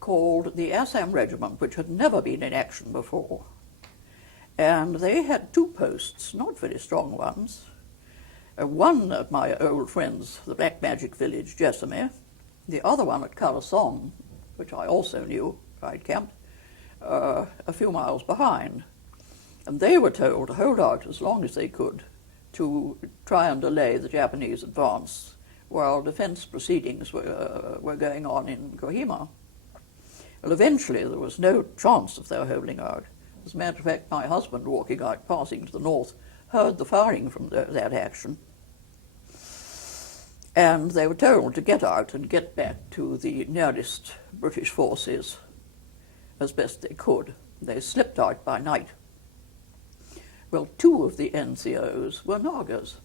called the Assam Regiment, which had never been in action before. And they had two posts, not very strong ones. One at my old friend's, the Black Magic village, Zemi, the other one at Karasong, which I also knew, I'd camped, a few miles behind. And they were told to hold out as long as they could to try and delay the Japanese advance while defense proceedings were going on in Kohima. Well, eventually there was no chance of their holding out. As a matter of fact, my husband, walking out, passing to the north, heard the firing from that action. And they were told to get out and get back to the nearest British forces as best they could. They slipped out by night. Well, two of the NCOs were Nagas,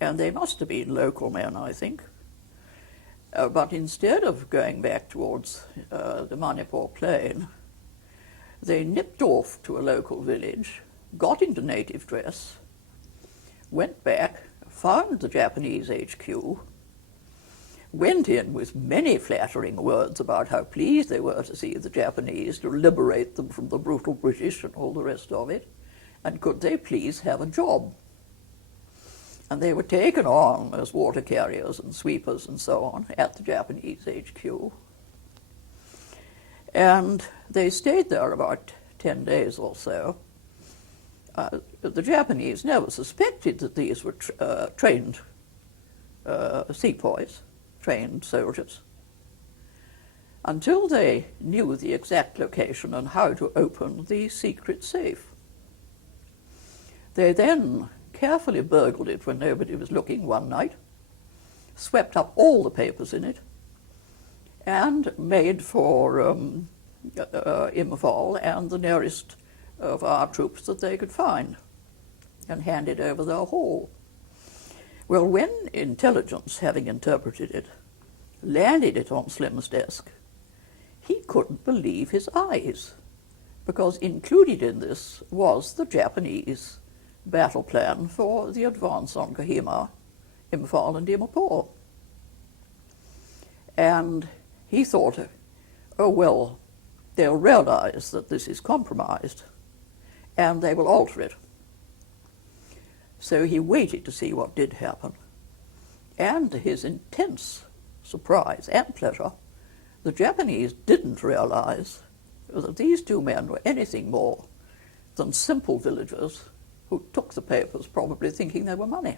and they must have been local men, I think. But instead of going back towards the Manipur plain, they nipped off to a local village, got into native dress, went back, found the Japanese HQ, went in with many flattering words about how pleased they were to see the Japanese, to liberate them from the brutal British and all the rest of it, and could they please have a job. And they were taken on as water carriers and sweepers and so on at the Japanese HQ. And they stayed there about 10 days or so. The Japanese never suspected that these were trained sepoys, trained soldiers, until they knew the exact location and how to open the secret safe. They then carefully burgled it when nobody was looking one night, swept up all the papers in it, and made for Imphal and the nearest of our troops that they could find, and handed over their haul. Well, when intelligence, having interpreted it, landed it on Slim's desk, he couldn't believe his eyes, because included in this was the Japanese battle plan for the advance on Kohima, Imphal and Dimapur. And he thought, oh well, they'll realize that this is compromised and they will alter it. So he waited to see what did happen. And to his intense surprise and pleasure, the Japanese didn't realize that these two men were anything more than simple villagers who took the papers probably thinking they were money.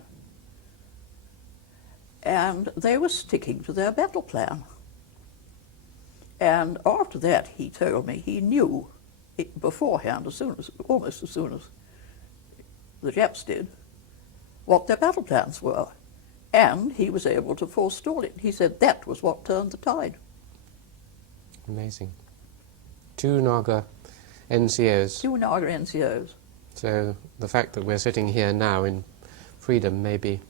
And they were sticking to their battle plan. And after that, he told me he knew it beforehand, almost as soon as the Japs did, what their battle plans were. And he was able to forestall it. He said that was what turned the tide. Amazing. Two Naga NCOs. Two Naga NCOs. So the fact that we're sitting here now in freedom may be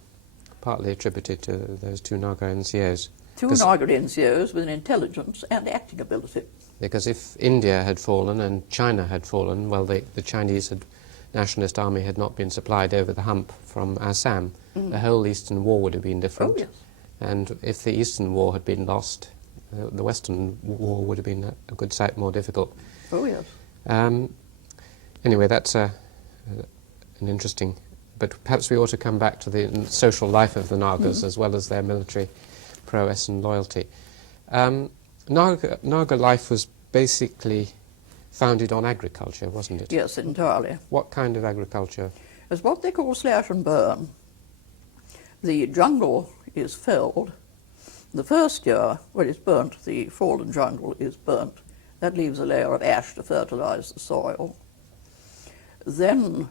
partly attributed to those two Naga NCOs. Two Naga NCOs with an intelligence and acting ability. Because if India had fallen and China had fallen, well, the Chinese nationalist army had not been supplied over the hump from Assam, the whole Eastern War would have been different. Oh, yes. And if the Eastern War had been lost, the Western War would have been a good sight more difficult. Oh, yes. Anyway, that's an interesting... But perhaps we ought to come back to the social life of the Nagas as well as their military prowess and loyalty. Naga life was basically founded on agriculture, wasn't it? Yes, entirely. What kind of agriculture? It's what they call slash and burn. The jungle is felled. The first year, when it's burnt, the fallen jungle is burnt. That leaves a layer of ash to fertilize the soil. Then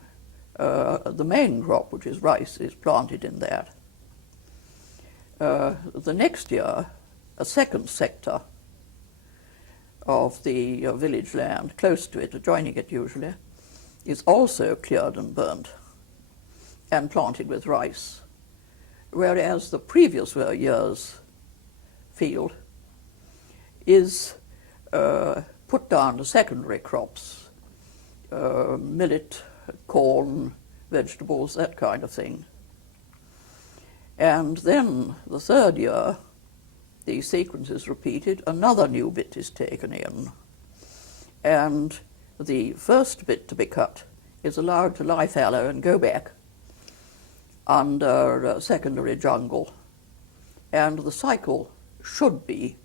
the main crop, which is rice, is planted in that. The next year, a second sector of the village land, close to it, adjoining it usually, is also cleared and burnt and planted with rice, whereas the previous year's field is put down to secondary crops, millet, corn, vegetables, that kind of thing. And then the third year, the sequence is repeated, another new bit is taken in, and the first bit to be cut is allowed to lie fallow and go back under secondary jungle, and the cycle should be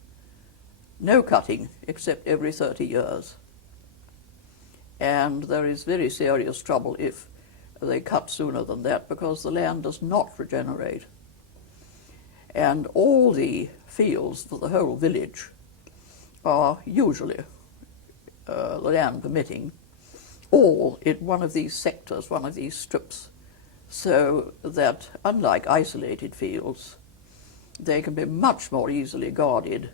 no cutting except every 30 years. And there is very serious trouble if they cut sooner than that, because the land does not regenerate. And all the fields for the whole village are usually, the land permitting, all in one of these sectors, one of these strips, so that, unlike isolated fields, they can be much more easily guarded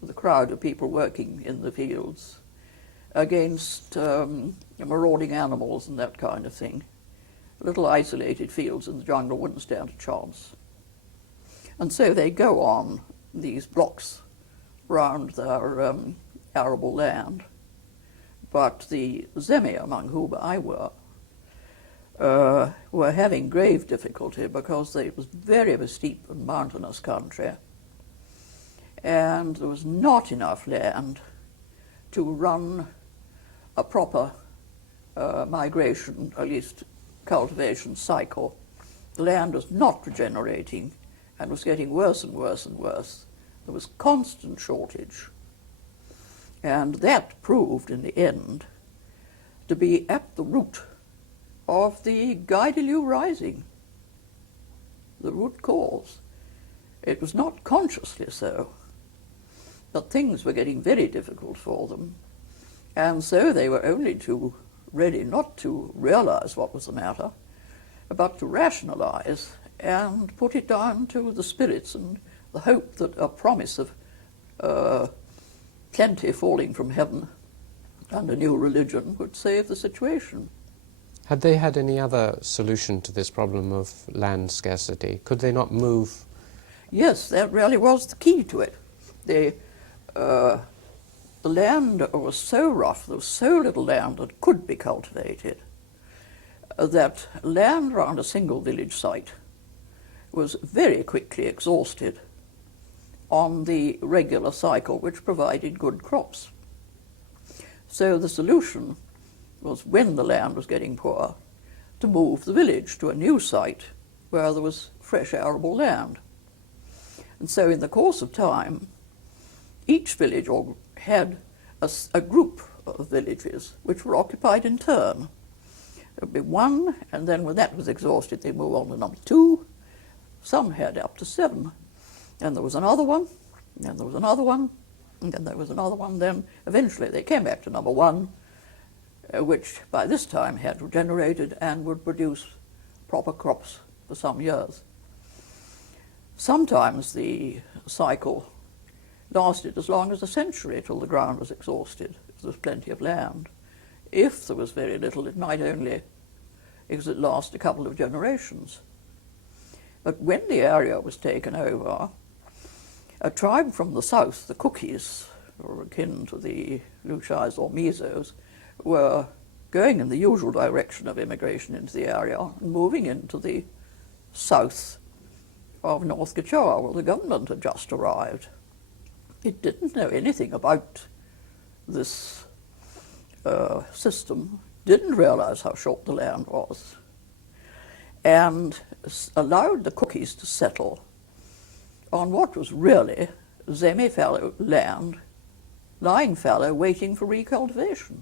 with a crowd of people working in the fields against marauding animals and that kind of thing. Little isolated fields in the jungle wouldn't stand a chance. And so they go on these blocks round their arable land. But the Zemi, among whom I were having grave difficulty because it was very steep and mountainous country, and there was not enough land to run a proper migration, at least cultivation cycle. The land was not regenerating and was getting worse and worse and worse. There was constant shortage. And that proved in the end to be at the root of the Guidelu rising, the root cause. It was not consciously so, but things were getting very difficult for them. And so they were only too ready not to realize what was the matter, but to rationalize and put it down to the spirits and the hope that a promise of plenty falling from heaven and a new religion would save the situation. Had they had any other solution to this problem of land scarcity? Could they not move? Yes, that really was the key to it. The land was so rough, there was so little land that could be cultivated, that land around a single village site was very quickly exhausted on the regular cycle, which provided good crops. So the solution was, when the land was getting poor, to move the village to a new site where there was fresh arable land. And so in the course of time, each village had a group of villages which were occupied in turn. There would be one, and then when that was exhausted, they move on to number two. Some had up to 7. And there was another one, and there was another one, and then there was another one. Then eventually they came back to number 1, which by this time had regenerated and would produce proper crops for some years. Sometimes the cycle lasted as long as a century till the ground was exhausted, if there was plenty of land. If there was very little, it might only last a couple of generations. But when the area was taken over, a tribe from the south, the Cookies, who were akin to the Luchais or Misos, were going in the usual direction of immigration into the area and moving into the south of North Gachoa, where the government had just arrived. It didn't know anything about this system, didn't realize how short the land was, and allowed the Cookies to settle on what was really Zemi fallow land, lying fallow, waiting for recultivation.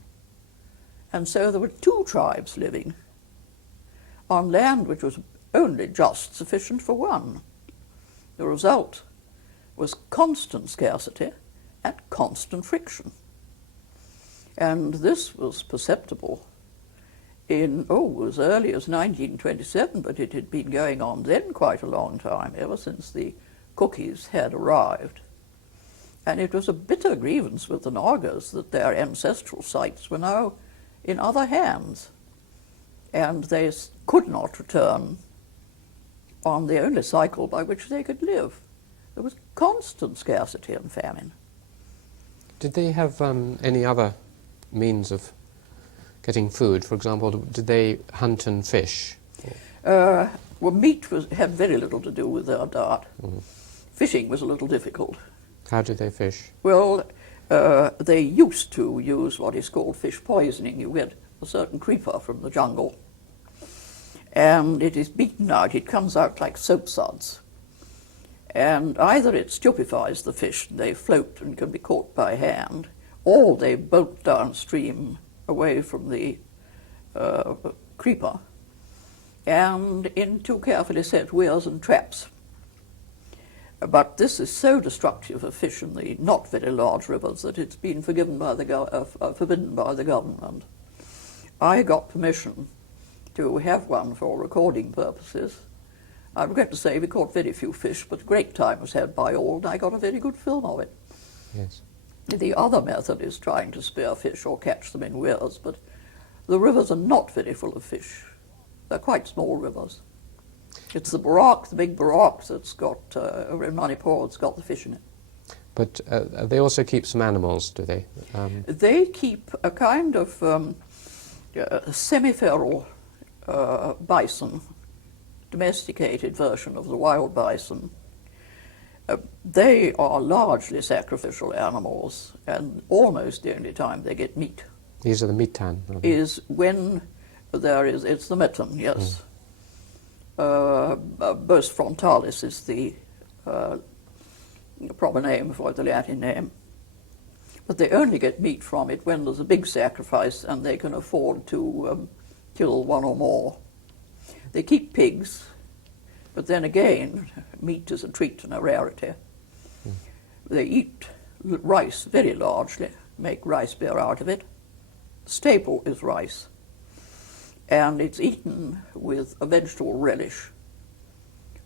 And so there were 2 tribes living on land which was only just sufficient for one. The result was constant scarcity and constant friction. And this was perceptible in, as early as 1927, but it had been going on then quite a long time, ever since the Cookies had arrived. And it was a bitter grievance with the Nagas that their ancestral sites were now in other hands. and they could not return on the only cycle by which they could live. There was constant scarcity and famine. Did they have any other means of getting food? For example, did they hunt and fish? Well, meat had very little to do with their diet. Mm. Fishing was a little difficult. How did they fish? Well, they used to use what is called fish poisoning. You get a certain creeper from the jungle, and it is beaten out. It comes out like soap suds. And either it stupefies the fish, and they float and can be caught by hand, or they bolt downstream away from the creeper and into carefully set weirs and traps. But this is so destructive of fish in the not very large rivers that it's been forbidden by the government. I got permission to have one for recording purposes. I regret to say we caught very few fish, but great time was had by all, and I got a very good film of it. Yes. The other method is trying to spear fish or catch them in weirs, but the rivers are not very full of fish. They're quite small rivers. It's the Barak, the big Barak, that's got, over in Manipur, that's got the fish in it. But they also keep some animals, do they? They keep a kind of semi-feral bison, domesticated version of the wild bison. They are largely sacrificial animals, and almost the only time they get meat These are the mitan. is when it's the mitten, yes. Bos frontalis is the proper name for the Latin name. But they only get meat from it when there's a big sacrifice and they can afford to kill one or more. They keep pigs, but then again, meat is a treat and a rarity. They eat rice very largely, make rice beer out of it. The staple is rice, and it's eaten with a vegetable relish.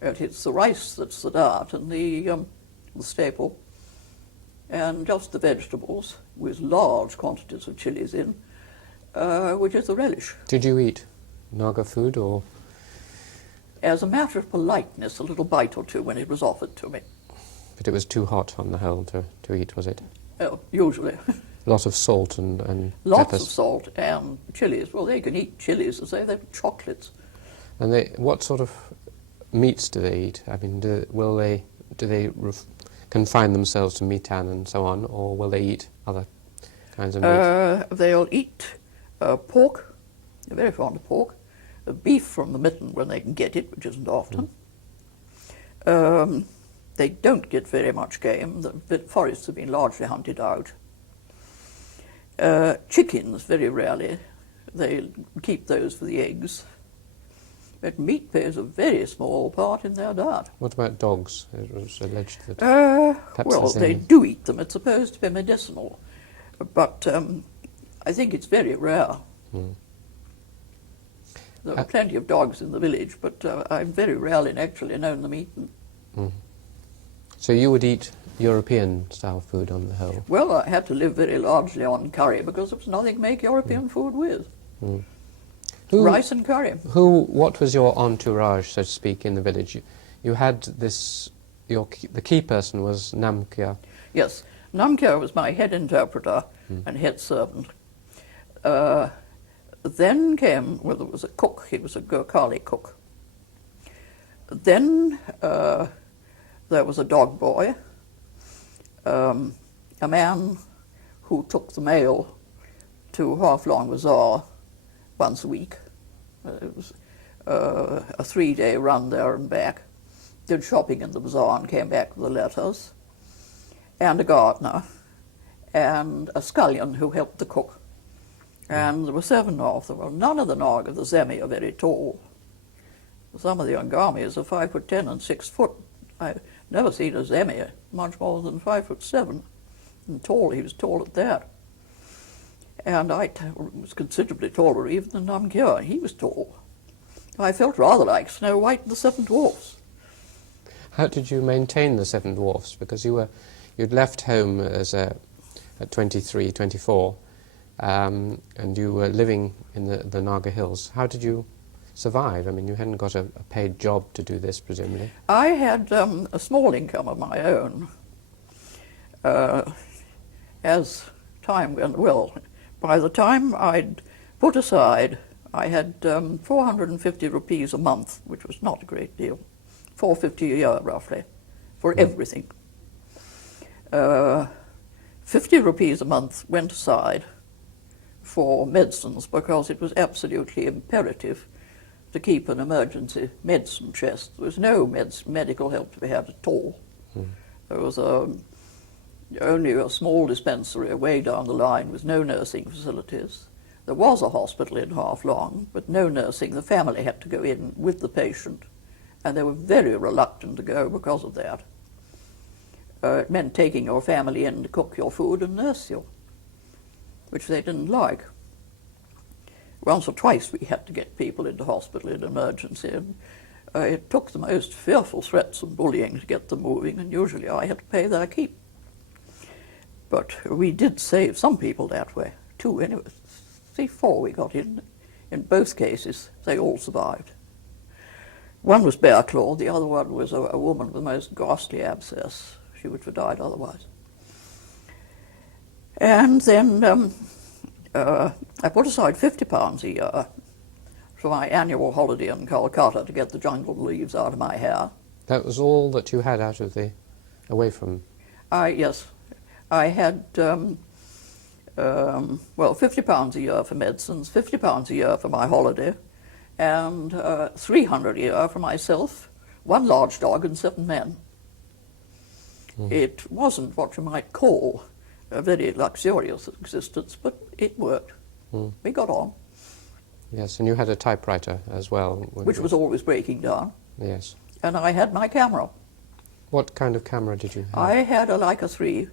And it's the rice that's the diet and the staple, and just the vegetables with large quantities of chilies in, which is the relish. Did you eat Naga food, or? As a matter of politeness, a little bite or two when it was offered to me. But it was too hot on the whole to eat, was it? Oh, usually. A lot of salt and Lots peppers. of salt and chilies. Well, they can eat chilies as though they're chocolates. And what sort of meats do they eat? I mean, do they confine themselves to mitan and so on, or will they eat other kinds of meat? They'll eat pork. They're very fond of pork. Beef from the mitten when they can get it, which isn't often. They don't get very much game. The forests have been largely hunted out. Chickens, very rarely. They keep those for the eggs. But meat plays a very small part in their diet. What about dogs? It was alleged that well, they do eat them. It's supposed to be medicinal. But I think it's very rare. There are plenty of dogs in the village, but I've very rarely actually known them eaten. So you would eat European-style food on the whole? Well, I had to live very largely on curry because there was nothing to make European food with. Rice and curry. What was your entourage, so to speak, in the village? You had this. The key person was Namkya. Yes, Namkya was my head interpreter and head servant. Then came, well, there was a cook. He was a Gurkhali cook. Then there was a dog boy, a man who took the mail to Half-Long Bazaar once a week. It was a 3-day run there and back. Did shopping in the bazaar and came back with the letters. And a gardener, and a scullion who helped the cook. And there were 7 of them. Well, none of the Naga, the Zemi, are very tall. Some of the Angamis are 5'10" and 6 foot. I've never seen a Zemi much more than 5'7", and tall. He was tall at that. And I was considerably taller even than Namkya. He was tall. I felt rather like Snow White and the 7 Dwarfs. How did you maintain the 7 Dwarfs? Because you'd left home at 23, 24, and you were living in the Naga Hills. How did you survive? I mean, you hadn't got a paid job to do this, presumably. I had a small income of my own. As time went, well, by the time I'd put aside, I had 450 rupees a month, which was not a great deal, 450 a year roughly, for everything. 50 rupees a month went aside for medicines because it was absolutely imperative to keep an emergency medicine chest. There was no medical help to be had at all. There was only a small dispensary away down the line with no nursing facilities. There was a hospital in Half Long, but no nursing. The family had to go in with the patient, and they were very reluctant to go because of that. It meant taking your family in to cook your food and nurse you, which they didn't like. Once or twice we had to get people into hospital in emergency, and it took the most fearful threats and bullying to get them moving, and usually I had to pay their keep. But we did save some people that way, too. Anyway, 4 we got in. In both cases, they all survived. One was bear claw, the other one was a woman with the most ghastly abscess. She would have died otherwise. And then I put aside £50 a year for my annual holiday in Calcutta to get the jungle leaves out of my hair. That was all that you had away from? Yes. I had, well, £50 a year for medicines, £50 a year for my holiday, and £300 a year for myself, 1 large dog and 7 men. It wasn't what you might call a very luxurious existence, but it worked. We got on. Yes, and you had a typewriter as well. Which was always breaking down. Yes. And I had my camera. What kind of camera did you have? I had a Leica 3,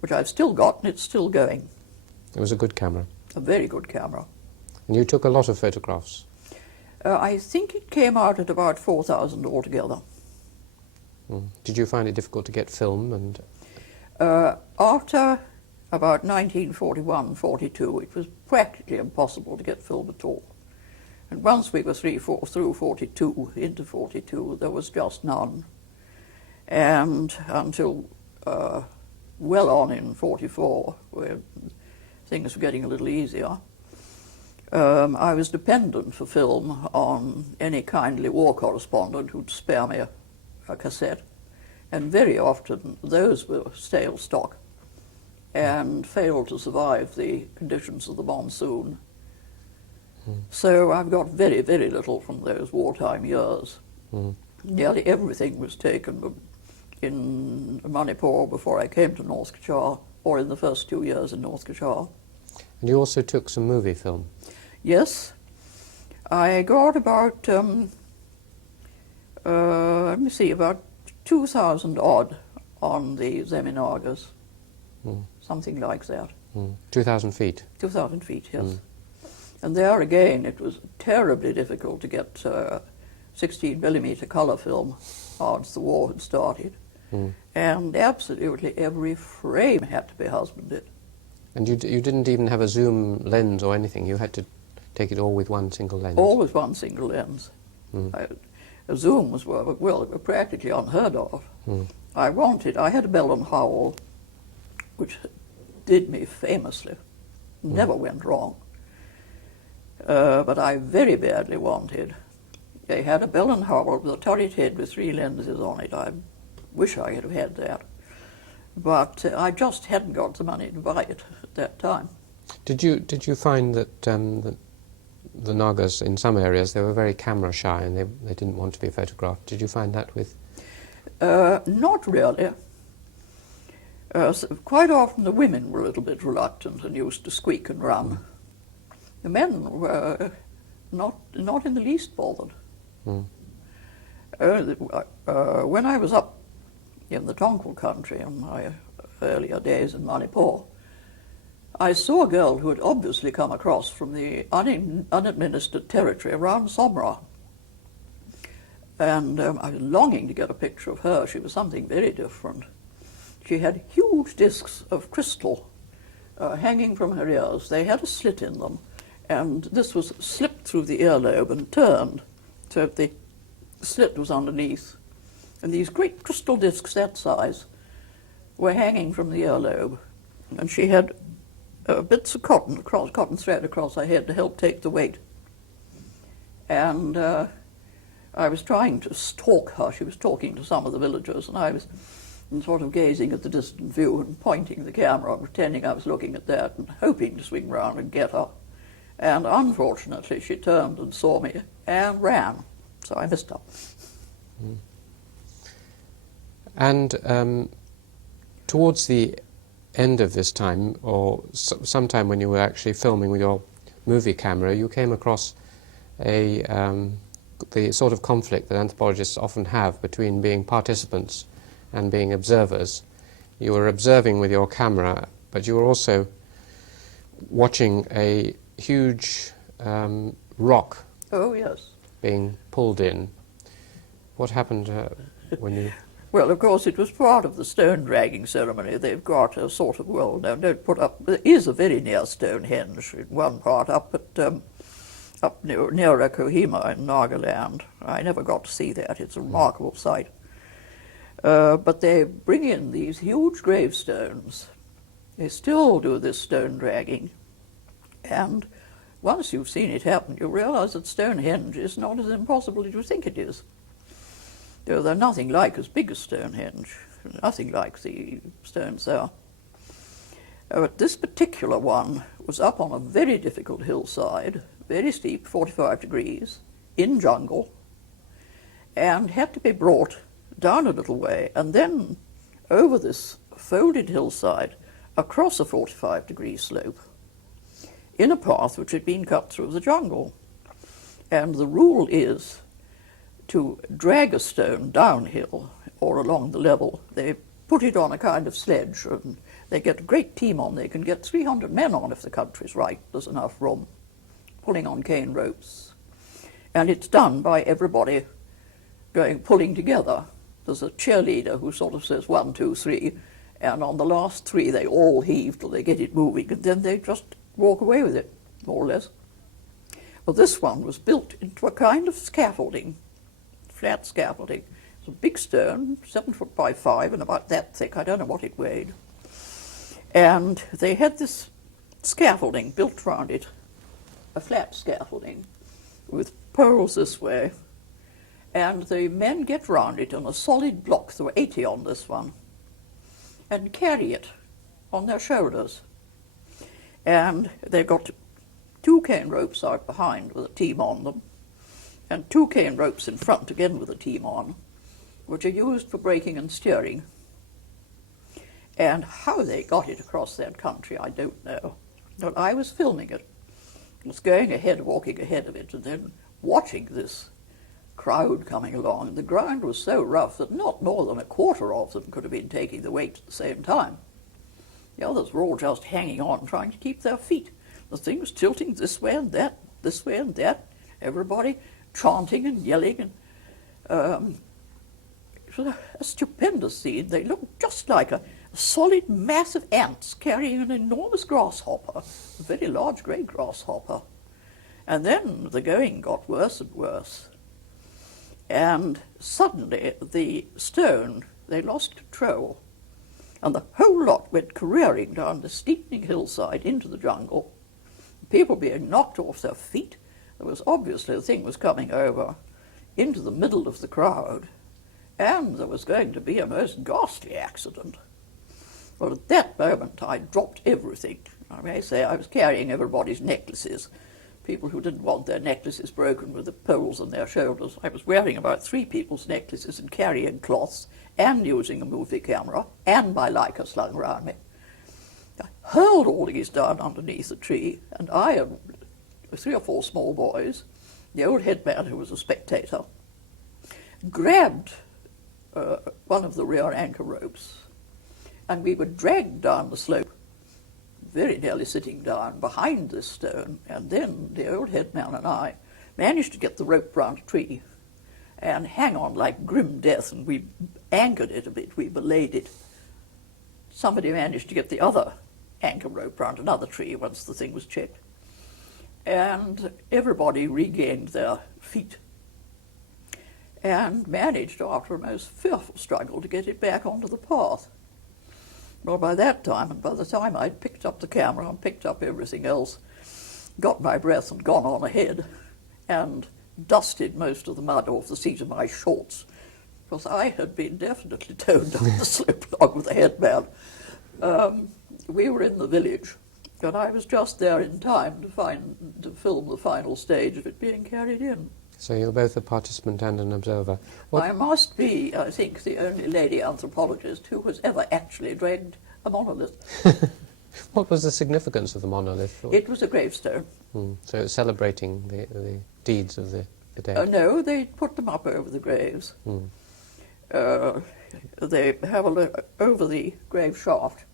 which I've still got, and it's still going. It was a good camera? A very good camera. And you took a lot of photographs? I think it came out at about 4,000 altogether. Did you find it difficult to get film? And after about 1941-42, it was practically impossible to get film at all. And once we were through 42, into 42, there was just none. And until well on in 44, where things were getting a little easier, I was dependent for film on any kindly war correspondent who'd spare me a cassette, and very often those were stale stock and failed to survive the conditions of the monsoon. So I've got very, very little from those wartime years. Nearly everything was taken in Manipur before I came to North Kachar, or in the first 2 years in North Kachar. And you also took some movie film? Yes. I got about, let me see, about 2,000 odd on the Zemi Nagas, something like that. 2,000 feet? 2,000 feet, yes. And there again, it was terribly difficult to get 16mm colour film once the war had started. And absolutely every frame had to be husbanded. And you didn't even have a zoom lens or anything? You had to take it all with one single lens? All with one single lens. A zoom was, well, practically unheard of. I had a Bell and Howell, which did me famously. Never went wrong. But I very badly wanted. They had a Bell and Howell with a turret head with 3 lenses on it. I wish I could have had that. But I just hadn't got the money to buy it at that time. Did you find that the Nagas in some areas, they were very camera shy and they didn't want to be photographed? Did you find that with? Not really. Quite often the women were a little bit reluctant and used to squeak and run. The men were not in the least bothered. When I was up in the Tongkol country in my earlier days in Manipur, I saw a girl who had obviously come across from the unadministered territory around Somra. And I was longing to get a picture of her. She was something very different. She had huge discs of crystal hanging from her ears. They had a slit in them, and this was slipped through the earlobe and turned, so the slit was underneath. And these great crystal discs that size were hanging from the earlobe, and she had bits of cotton thread across her head to help take the weight. And I was trying to stalk her. She was talking to some of the villagers, and I was sort of gazing at the distant view and pointing the camera and pretending I was looking at that and hoping to swing round and get her. And unfortunately, she turned and saw me and ran, so I missed her. Mm. And towards the end of this time, or sometime when you were actually filming with your movie camera, you came across the sort of conflict that anthropologists often have between being participants and being observers. You were observing with your camera, but you were also watching a huge rock Oh, yes. being pulled in. What happened when you... Well, of course, it was part of the stone dragging ceremony. They've got a sort of, well, now don't put up, there is a very near Stonehenge in one part up near Kohima in Nagaland. I never got to see that. It's a remarkable sight. But they bring in these huge gravestones. They still do this stone dragging. And once you've seen it happen, you realize that Stonehenge is not as impossible as you think it is. They're nothing like as big as Stonehenge, nothing like the stones there. But this particular one was up on a very difficult hillside, very steep, 45 degrees, in jungle, and had to be brought down a little way and then over this folded hillside across a 45-degree slope in a path which had been cut through the jungle. And the rule is to drag a stone downhill or along the level. They put it on a kind of sledge, and they get a great team on. They can get 300 men on if the country's right. There's enough room, pulling on cane ropes. And it's done by everybody pulling together. There's a cheerleader who sort of says 1, 2, 3, and on the last 3 they all heave till they get it moving, and then they just walk away with it, more or less. Well, this one was built into a kind of scaffolding, flat scaffolding. It's a big stone, 7 foot by 5, and about that thick. I don't know what it weighed. And they had this scaffolding built around it, a flat scaffolding, with poles this way. And the men get round it on a solid block, there were 80 on this one, and carry it on their shoulders. And they've got 2 cane ropes out behind with a team on them, and 2 cane ropes in front, again with a team on, which are used for braking and steering. And how they got it across that country, I don't know. But I was filming it. I was going ahead, walking ahead of it, and then watching this crowd coming along. The ground was so rough that not more than a quarter of them could have been taking the weight at the same time. The others were all just hanging on, trying to keep their feet. The thing was tilting this way and that, this way and that. Everybody chanting and yelling. And it was a stupendous scene. They looked just like a solid mass of ants carrying an enormous grasshopper, a very large grey grasshopper. And then the going got worse and worse. And suddenly the stone, they lost control, and the whole lot went careering down the steepening hillside into the jungle, people being knocked off their feet. There was obviously the thing was coming over into the middle of the crowd, and there was going to be a most ghastly accident. Well, at that moment I dropped everything. I may say I was carrying everybody's necklaces. People who didn't want their necklaces broken with the poles on their shoulders. I was wearing about 3 people's necklaces and carrying cloths and using a movie camera and my Leica slung around me. I hurled all these down underneath the tree, and I and 3 or 4 small boys, the old headman who was a spectator, grabbed one of the rear anchor ropes, and we were dragged down the slope, very nearly sitting down behind this stone, and then the old headman and I managed to get the rope round a tree and hang on like grim death, and we anchored it a bit, we belayed it. Somebody managed to get the other anchor rope round another tree once the thing was checked. And everybody regained their feet and managed, after a most fearful struggle, to get it back onto the path. Well, by that time, and by the time I'd picked up the camera and picked up everything else, got my breath and gone on ahead, and dusted most of the mud off the seat of my shorts, because I had been definitely towed down the slope along with the headman. We were in the village, and I was just there in time to film the final stage of it being carried in. So you're both a participant and an observer. I must be, I think, the only lady anthropologist who has ever actually dragged a monolith. What was the significance of the monolith? It was a gravestone. So it's celebrating the deeds of the dead? No, they put them up over the graves. They have over the grave shaft.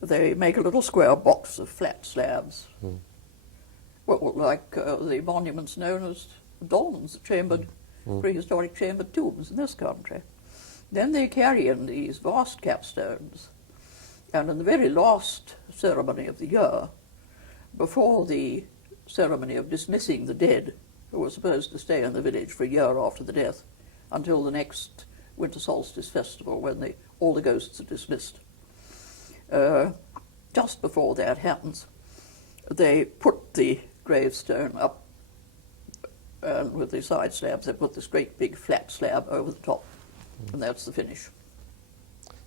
They make a little square box of flat slabs. Well, like the monuments known as dolmens, prehistoric chambered tombs in this country. Then they carry in these vast capstones, and in the very last ceremony of the year, before the ceremony of dismissing the dead, who were supposed to stay in the village for a year after the death, until the next winter solstice festival when all the ghosts are dismissed. Just before that happens, they put the gravestone up, and with the side slabs they put this great big flat slab over the top, and that's the finish.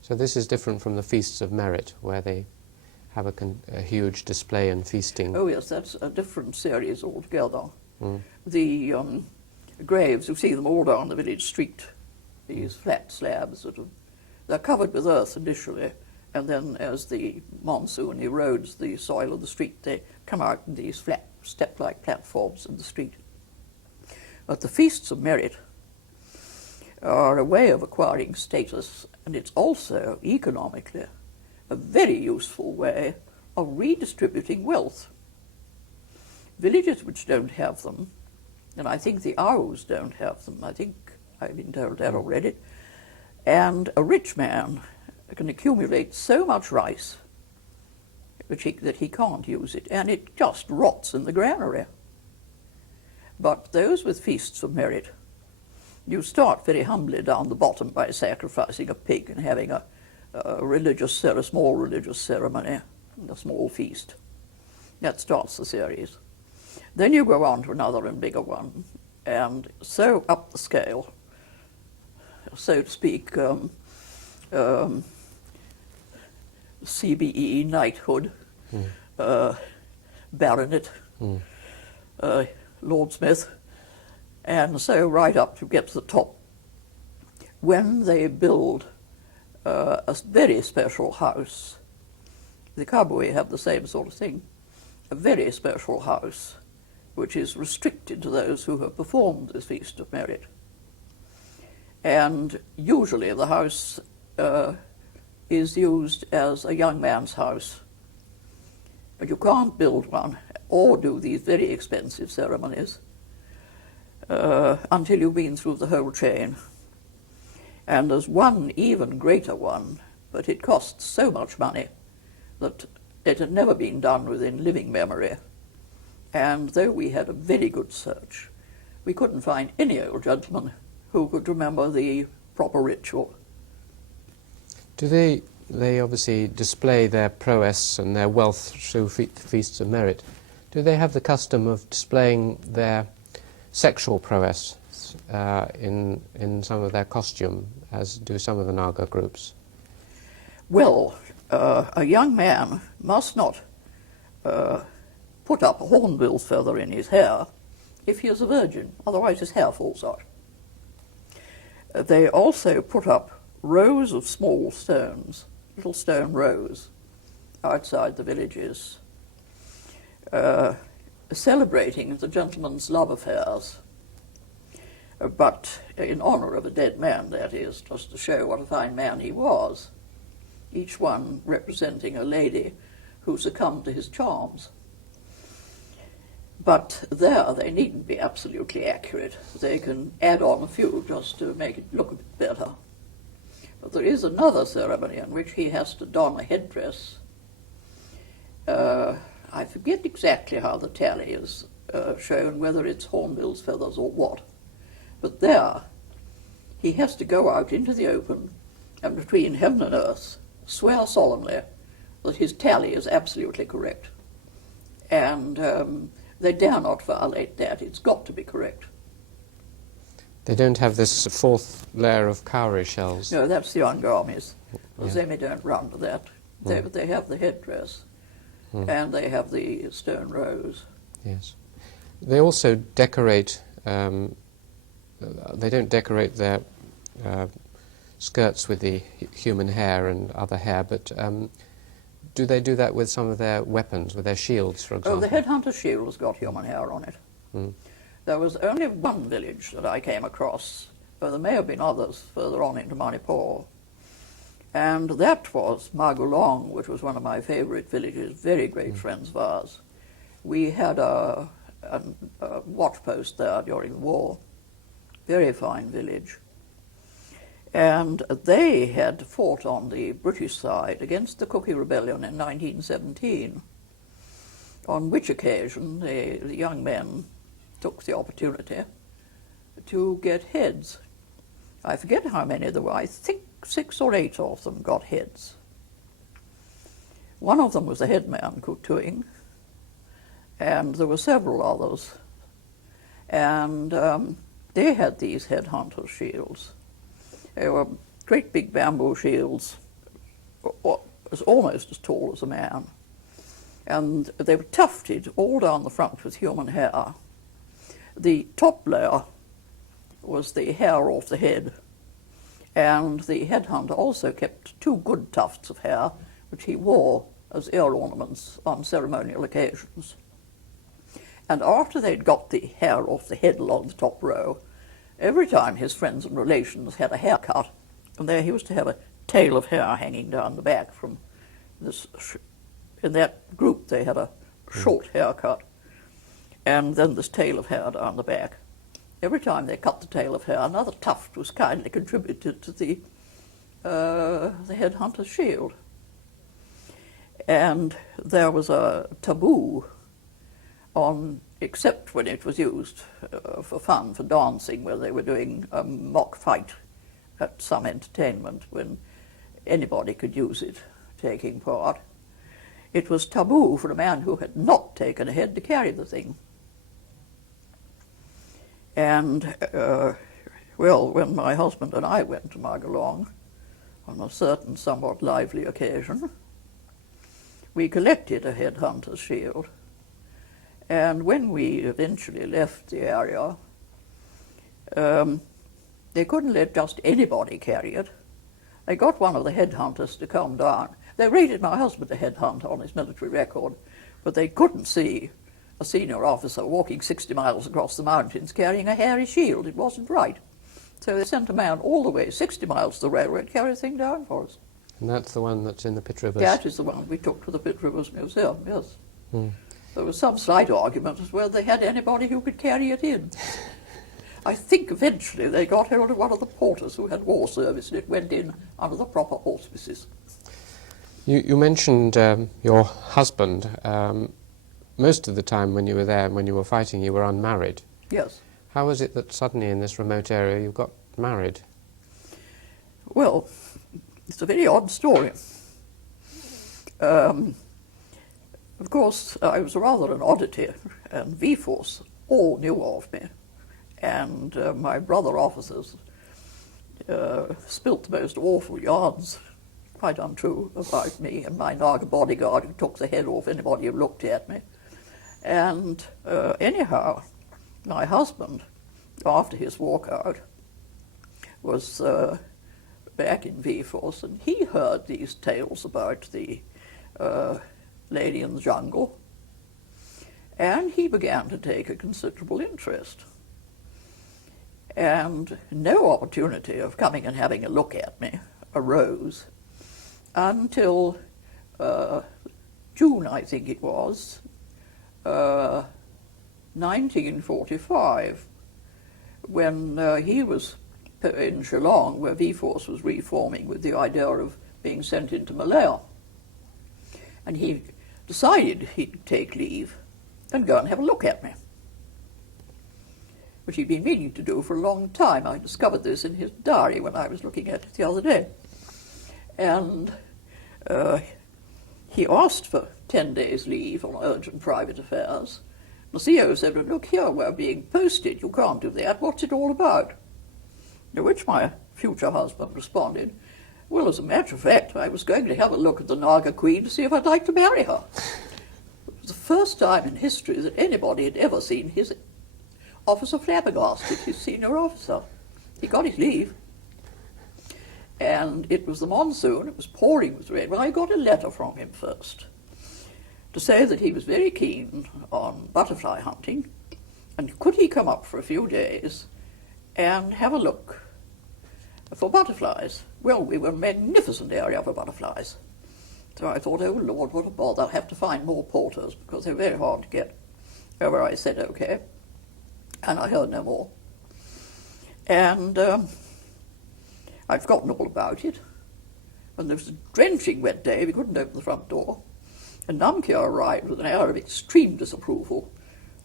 So this is different from the Feasts of Merit, where they have a huge display and feasting. Oh yes, that's a different series altogether. The graves, you see them all down the village street, these flat slabs they're covered with earth initially, and then as the monsoon erodes the soil of the street, they come out in these flat step-like platforms in the street. But the Feasts of Merit are a way of acquiring status, and it's also economically a very useful way of redistributing wealth. Villages which don't have them, and I think the Aos don't have them, I think I've been told that already, and a rich man can accumulate so much rice that he can't use it, and it just rots in the granary. But those with Feasts of Merit, you start very humbly down the bottom by sacrificing a pig and having a small religious ceremony, a small feast. That starts the series. Then you go on to another and bigger one, and so up the scale, so to speak, CBE, knighthood, baronet, Lord Smith, and so right up to get to the top. When they build a very special house, the Kabui have the same sort of thing, a very special house which is restricted to those who have performed this Feast of Merit. And usually the house is used as a young man's house. But you can't build one or do these very expensive ceremonies until you've been through the whole chain. And there's one even greater one, but it costs so much money that it had never been done within living memory. And though we had a very good search, we couldn't find any old gentleman who could remember the proper ritual. Do they obviously display their prowess and their wealth through Feasts of Merit? Do they have the custom of displaying their sexual prowess in some of their costume, as do some of the Naga groups? Well, a young man must not put up a hornbill feather in his hair if he is a virgin, otherwise his hair falls out. They also put up rows of small stones, little stone rows, outside the villages, celebrating the gentleman's love affairs, but in honor of a dead man, that is, just to show what a fine man he was, each one representing a lady who succumbed to his charms. But there they needn't be absolutely accurate. They can add on a few just to make it look a bit better. But there is another ceremony in which he has to don a headdress forget exactly how the tally is shown, whether it's hornbills, feathers, or what. But there, he has to go out into the open and between heaven and earth swear solemnly that his tally is absolutely correct. And they dare not violate that. It's got to be correct. They don't have this fourth layer of cowrie shells. No, that's the Angamis. The Yeah. Zemi don't run to that. They have the headdress, and they have the stone rose. Yes. They also decorate, they don't decorate their skirts with the human hair and other hair, but do they do that with some of their weapons, with their shields, for example? Oh, the headhunter's shield has got human hair on it. There was only one village that I came across, though there may have been others further on into Manipur, and that was Magulong, which was one of my favourite villages, very great friends of ours. We had a watch post there during the war, very fine village. And they had fought on the British side against the Cookie Rebellion in 1917, on which occasion the young men took the opportunity to get heads. I forget how many there were. I think 6 or 8 of them got heads. One of them was the headman, Kutuing, and there were several others. And they had these headhunter shields. They were great big bamboo shields, almost as tall as a man. And they were tufted all down the front with human hair. The top layer was the hair off the head, and the headhunter also kept 2 good tufts of hair, which he wore as ear ornaments on ceremonial occasions. And after they'd got the hair off the head along the top row, every time his friends and relations had a haircut, and there he was to have a tail of hair hanging down the back from this. In that group they had a short haircut, and then this tail of hair down the back. Every time they cut the tail of hair, another tuft was kindly contributed to the headhunter's shield. And there was a taboo on, except when it was used for fun, for dancing, where they were doing a mock fight at some entertainment, when anybody could use it, taking part. It was taboo for a man who had not taken a head to carry the thing. And, well, when my husband and I went to Magulong on a certain somewhat lively occasion, we collected a headhunter's shield. And when we eventually left the area, they couldn't let just anybody carry it. They got one of the headhunters to come down. They rated my husband a headhunter on his military record, but they couldn't see a senior officer walking 60 miles across the mountains carrying a hairy shield. It wasn't right. So they sent a man all the way 60 miles to the railway to carry the thing down for us. And that's the one that's in the Pitt Rivers? That is the one we took to the Pitt Rivers Museum, yes. There was some slight argument as whether they had anybody who could carry it in. I think eventually they got hold of one of the porters who had war service, and it went in under the proper auspices. You mentioned your husband. Most of the time when you were there and when you were fighting, you were unmarried. Yes. How was it that suddenly in this remote area you got married? Well, it's a very odd story. Of course, I was rather an oddity, and V-Force all knew of me. And my brother officers spilt the most awful yarns, quite untrue, about me and my Naga bodyguard who took the head off anybody who looked at me. And anyhow, my husband, after his walkout, was back in V-Force, and he heard these tales about the lady in the jungle, and he began to take a considerable interest. And no opportunity of coming and having a look at me arose until June, I think it was, 1945, when he was in Shillong, where V-Force was reforming with the idea of being sent into Malaya. And he decided he'd take leave and go and have a look at me, which he'd been meaning to do for a long time. I discovered this in his diary when I was looking at it the other day. And he asked for 10 days' leave on urgent private affairs. The CO said, "Well, look here, we're being posted. You can't do that. What's it all about?" To which my future husband responded, "Well, as a matter of fact, I was going to have a look at the Naga Queen to see if I'd like to marry her." It was the first time in history that anybody had ever seen his officer flabbergasted, his senior officer. He got his leave. And it was the monsoon, it was pouring with rain. Well, I got a letter from him first to say that he was very keen on butterfly hunting, and could he come up for a few days and have a look for butterflies. Well, we were a magnificent area for butterflies. So I thought, oh Lord, what a bother, I'll have to find more porters because they're very hard to get. However, I said okay, and I heard no more. And I'd forgotten all about it. And there was a drenching wet day, we couldn't open the front door. And Namkir arrived with an air of extreme disapproval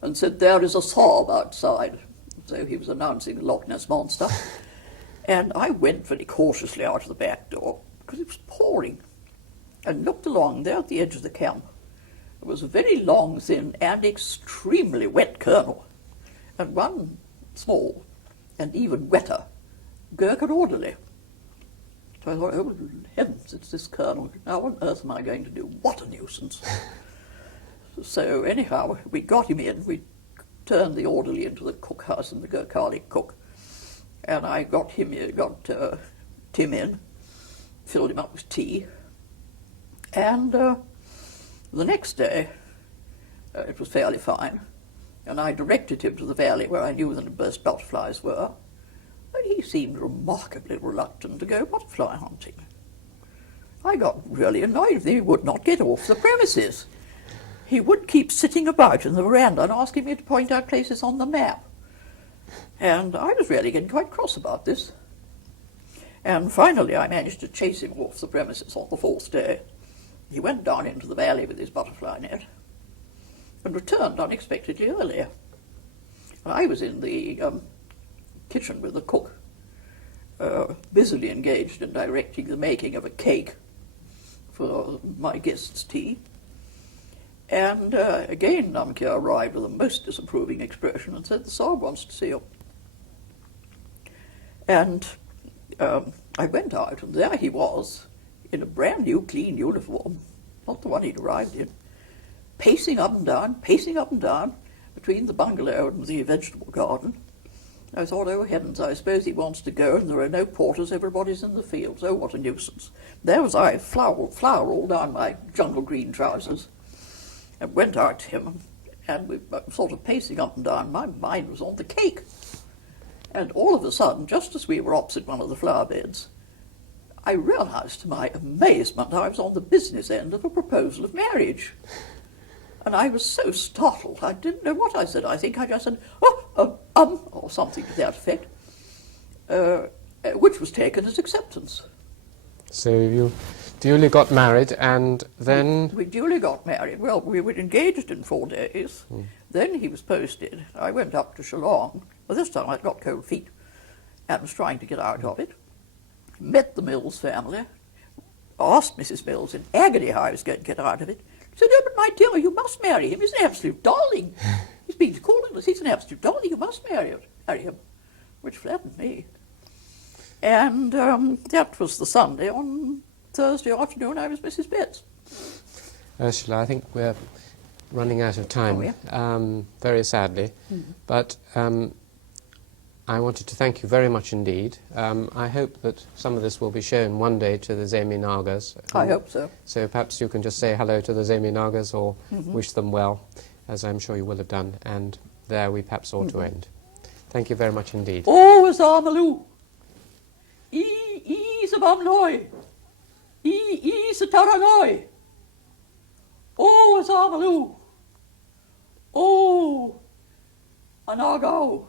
and said, "There is a sob outside." So he was announcing the Loch Ness Monster. And I went very cautiously out of the back door, because it was pouring, and looked along there at the edge of the camp. There was a very long, thin, and extremely wet colonel, and one small, and even wetter, Gurkha orderly. So I thought, oh heavens, it's this colonel. Now what on earth am I going to do? What a nuisance. So anyhow, we got him in. We turned the orderly into the cookhouse and the Gurkhalic cook. And I got Tim in, filled him up with tea. And the next day, it was fairly fine. And I directed him to the valley where I knew the burst butterflies were. And he seemed remarkably reluctant to go butterfly hunting. I got really annoyed with him. He would not get off the premises. He would keep sitting about in the veranda and asking me to point out places on the map. And I was really getting quite cross about this. And finally I managed to chase him off the premises on the fourth day. He went down into the valley with his butterfly net and returned unexpectedly early. And I was in the kitchen with the cook, busily engaged in directing the making of a cake for my guest's tea. And again Namkir arrived with a most disapproving expression and said, "The Sahib wants to see you." And I went out, and there he was, in a brand new clean uniform, not the one he'd arrived in, pacing up and down between the bungalow and the vegetable garden. I thought, oh heavens, I suppose he wants to go and there are no porters, everybody's in the fields. Oh, what a nuisance. There was I, flour all down my jungle green trousers. And went out to him, and we were sort of pacing up and down. My mind was on the cake. And all of a sudden, just as we were opposite one of the flower beds, I realized to my amazement I was on the business end of a proposal of marriage. And I was so startled, I didn't know what I said. I think I just said, or something to that effect, which was taken as acceptance. So you duly got married, and then... We duly got married. Well, we were engaged in 4 days. Then he was posted. I went up to Shillong. Well, this time I'd got cold feet and was trying to get out of it. Met the Mills family. Asked Mrs. Mills in agony how I was going to get out of it. She said, "Oh, but my dear, you must marry him. He's an absolute darling. He's been calling us. He's an absolute darling. You must marry him," which flattered me. And that was the Sunday. On Thursday afternoon, I was Mrs. Betts. Ursula, I think we're running out of time, Oh, yeah? very sadly. But I wanted to thank you very much indeed. I hope that some of this will be shown one day to the Zemi Nagas. I hope so. So perhaps you can just say hello to the Zemi Nagas or wish them well, as I'm sure you will have done. And there we perhaps ought to end. Thank you very much indeed. Oh, Azamalu! Sabamloi! Sataranoi! Oh, Azamalu! Oh, Anagao!